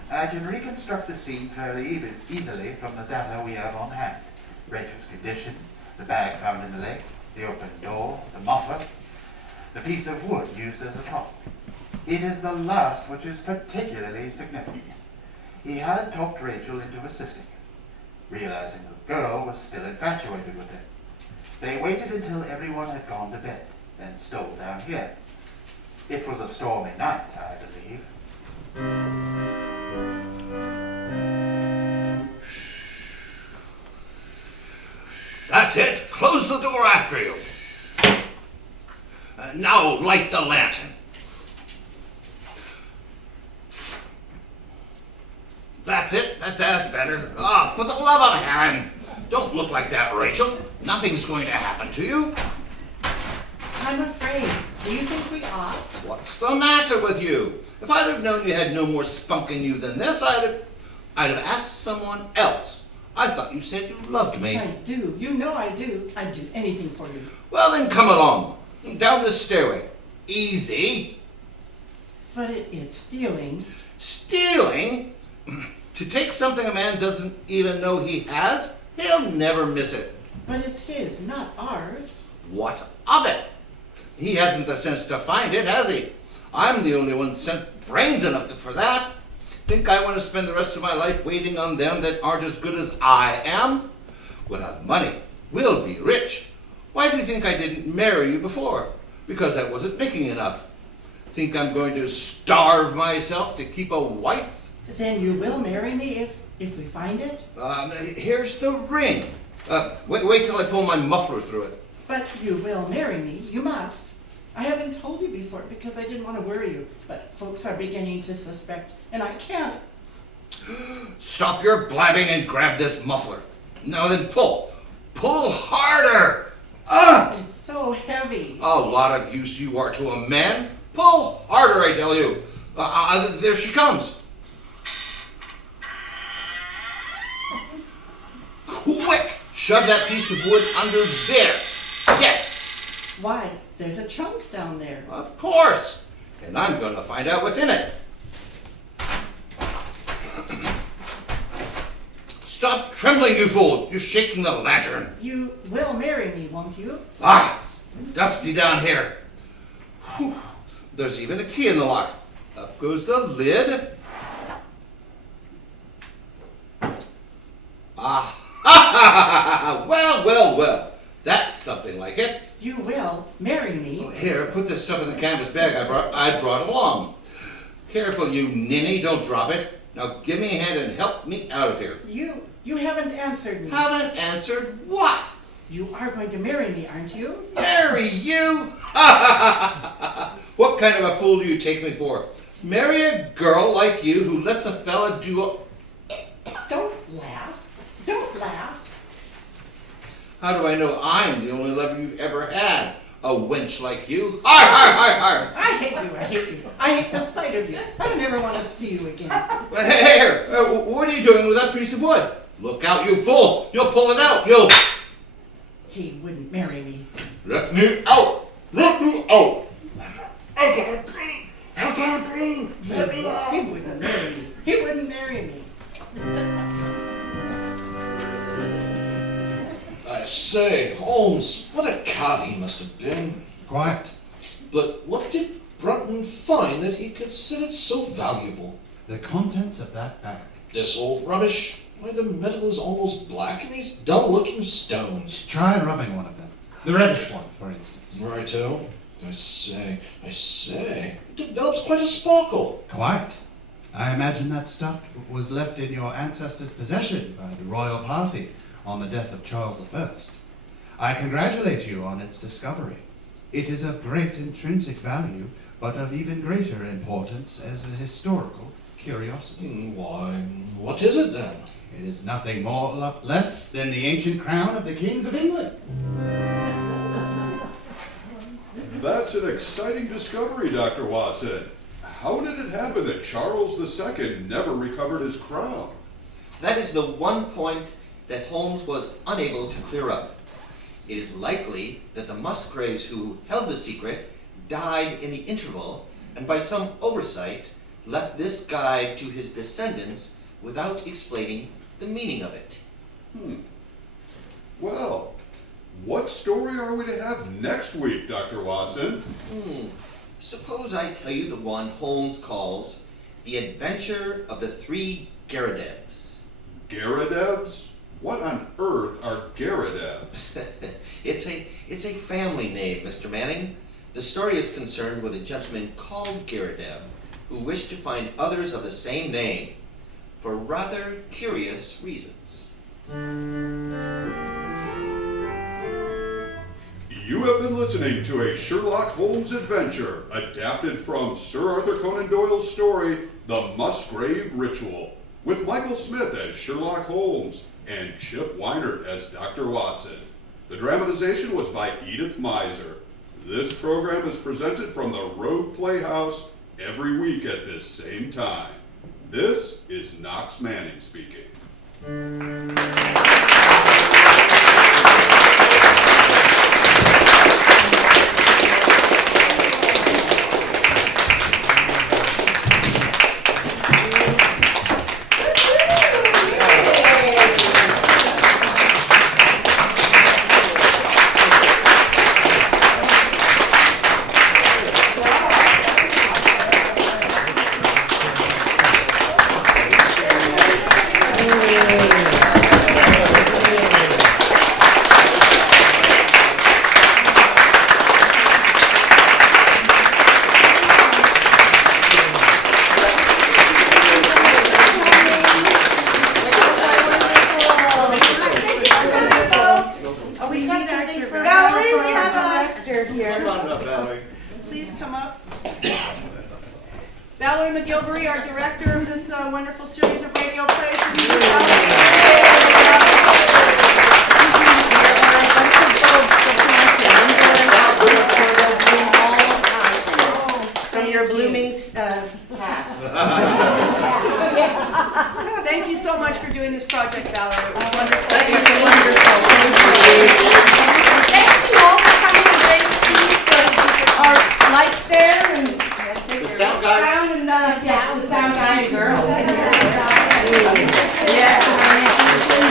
I can reconstruct the scene fairly easily from the data we have on hand. Rachel's condition, the bag found in the lake, the open door, the muffler, the piece of wood used as a prop. It is the last which is particularly significant. He had talked Rachel into assisting him, realizing the girl was still infatuated with him. They waited until everyone had gone to bed, then stole down here. It was a stormy night, I believe. That's it. Close the door after you. Now light the lantern. That's it. That's better. Ah, for the love of heaven, don't look like that, Rachel. Nothing's going to happen to you. I'm afraid. Do you think we ought? What's the matter with you? If I'd have known you had no more spunk in you than this, I'd have asked someone else. I thought you said you loved me. I do. You know I do. I'd do anything for you. Well, then come along. Down this stairway. Easy. But it's stealing. Stealing? To take something a man doesn't even know he has, he'll never miss it. But it's his, not ours. What of it? He hasn't the sense to find it, has he? I'm the only one sent brains enough for that. Think I want to spend the rest of my life waiting on them that aren't as good as I am? We'll have money. We'll be rich. Why do you think I didn't marry you before? Because I wasn't making enough. Think I'm going to starve myself to keep a wife? Then you will marry me if we find it? Here's the ring. Wait till I pull my muffler through it. But you will marry me. You must. I haven't told you before because I didn't want to worry you, but folks are beginning to suspect, and I can't. Stop your blabbing and grab this muffler. Now then pull. Pull harder. It's so heavy. A lot of use you are to a man. Pull harder, I tell you. There she comes. Quick! Shove that piece of wood under there. Yes. Why? There's a trunk down there. Of course. And I'm going to find out what's in it. Stop trembling, you fool. You're shaking the lantern. You will marry me, won't you? Dusty down here. Whew. There's even a key in the lock. Up goes the lid. Well. That's something like it. You will marry me. Here, put this stuff in the canvas bag I brought along. Careful, you ninny, don't drop it. Now give me a hand and help me out of here. You haven't answered me. Haven't answered what? You are going to marry me, aren't you? Marry you? What kind of a fool do you take me for? Marry a girl like you who lets a fella do a... Don't laugh. Don't laugh. How do I know I'm the only lover you've ever had? A wench like you? Arr! I hate you. I hate the sight of you. I don't ever want to see you again. Here, what are you doing with that piece of wood? Look out, you fool! You'll pull it out, you'll... He wouldn't marry me. Let me out! Let me out! I can't breathe. Let me out. He wouldn't marry me. He wouldn't marry me. I say, Holmes, what a cad he must have been. Quiet. But what did Brunton find that he considered so valuable? The contents of that bag. This old rubbish? Why, the metal is almost black and these dull-looking stones. Try rubbing one of them. The reddish one, for instance. Righto. I say. It develops quite a sparkle. Quiet. I imagine that stuff was left in your ancestors' possession by the royal party on the death of Charles I. I congratulate you on its discovery. It is of great intrinsic value, but of even greater importance as a historical curiosity. Why, what is it then? It is nothing more or less than the ancient crown of the kings of England. That's an exciting discovery, Dr. Watson. How did it happen that Charles II never recovered his crown? That is the one point that Holmes was unable to clear up. It is likely that the Musgraves who held the secret died in the interval and by some oversight left this guide to his descendants without explaining the meaning of it. Well, what story are we to have next week, Dr. Watson? Suppose I tell you the one Holmes calls The Adventure of the Three Garridebs. Garridebs? What on earth are Garridebs? It's a family name, Mr. Manning. The story is concerned with a gentleman called Garrideb who wished to find others of the same name for rather curious reasons. You have been listening to a Sherlock Holmes adventure adapted from Sir Arthur Conan Doyle's story, The Musgrave Ritual, with Michael Smith as Sherlock Holmes and Chip Weinert as Dr. Watson. The dramatization was by Edith Miser. This program is presented from the Road Playhouse every week at this same time. This is Knox Manning speaking. Please come up. Valerie MacGillivary, our director of this wonderful series of radio plays. From your blooming past. Thank you so much for doing this project, Valerie. It was wonderful. That is wonderful. Thank you all for coming today to see our lights there and The sound guy. sound and Yeah, the sound guy girl. yes.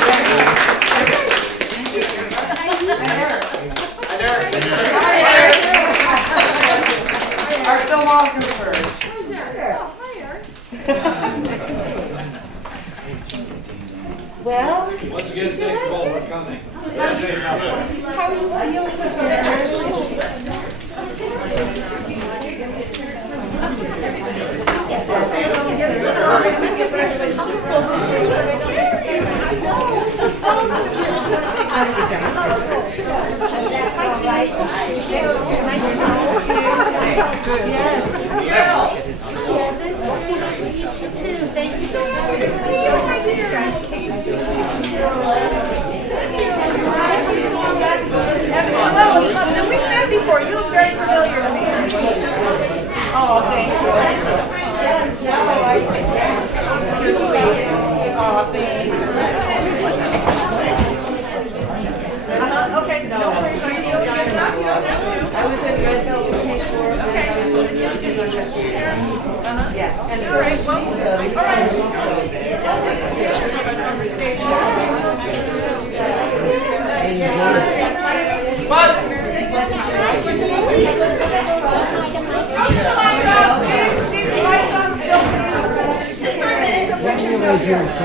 Our filmographer. Well, Once again, thanks all for coming. how do you Thank you so much. Good to see you, my dear. Well, it's lovely. We've met before. You look very familiar to me. Oh, thank you. Oh, thanks. Okay, no worries. Are you feeling good enough? You don't have to. I was in red velvet before. Yeah. And all right, well, all right. Pictures of us on the stage. What? Steve, lights on still, please. Just for a minute.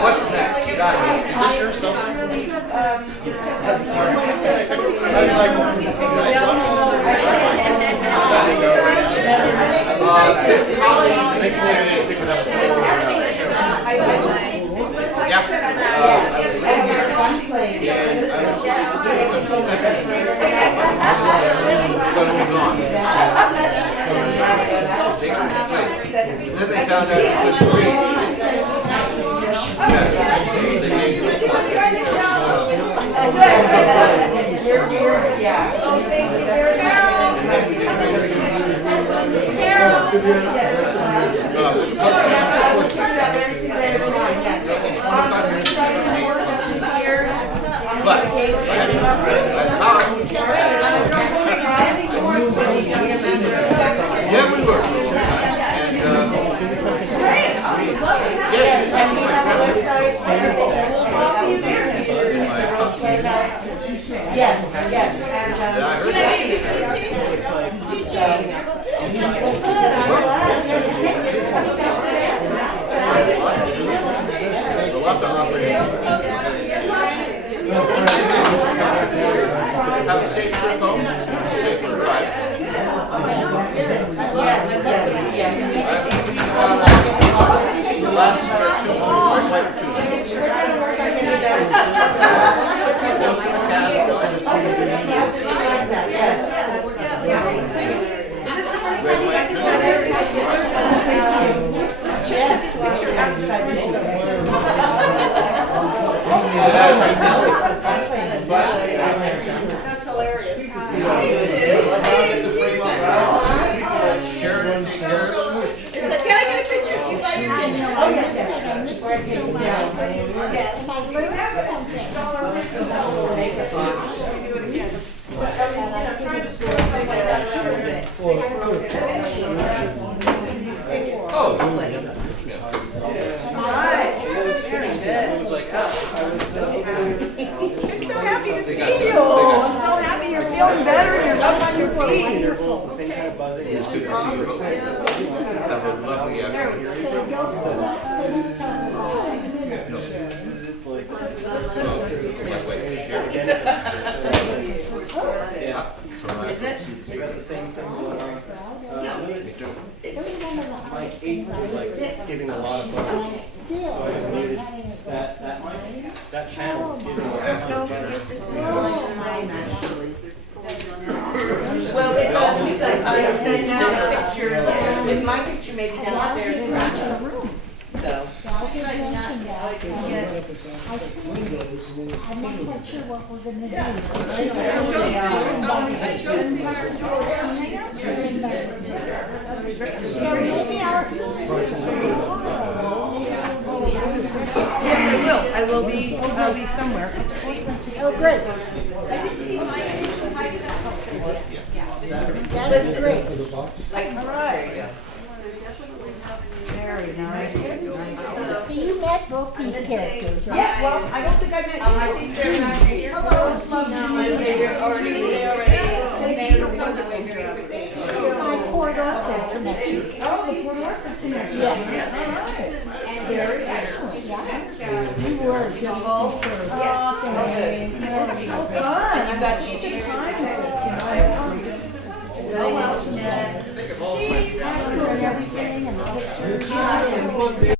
What's that? Is this your cell phone? Then they found out it was Yeah. But yeah, we were. Yes, yes. There's a lot to offer here. Have a safe trip home. Pay for the ride. The last two That's hilarious. Hey, Sue, I didn't see you. Sharon's here. Can I get a picture of you by your picture? Oh, yes, I missed it so much. Yes. And I learned something. I'm so happy to see you. I'm so happy you're feeling better and you're up on your feet. It's good to see you. Have a lovely afternoon. My eight was like giving a lot of buttons, so I just needed that channel was giving a lot of buttons. Well, because I sent out a picture, and my picture may be downstairs. So. I'm not quite sure what we're gonna do. So maybe I'll see you Yes, I will. I'll be somewhere. Oh, good. That's great. All right. Very nice. So you met both these characters, right? Yeah, well, I don't think I met you. I think they're not here. So it's lovely. They're already. My Port Orford connection. Oh, the Port Orford connection. Yes. And they're excellent, yeah. You were just superb. Oh, thanks. That's so fun. You got such a time with us. Well, Steve. And everything and the pictures.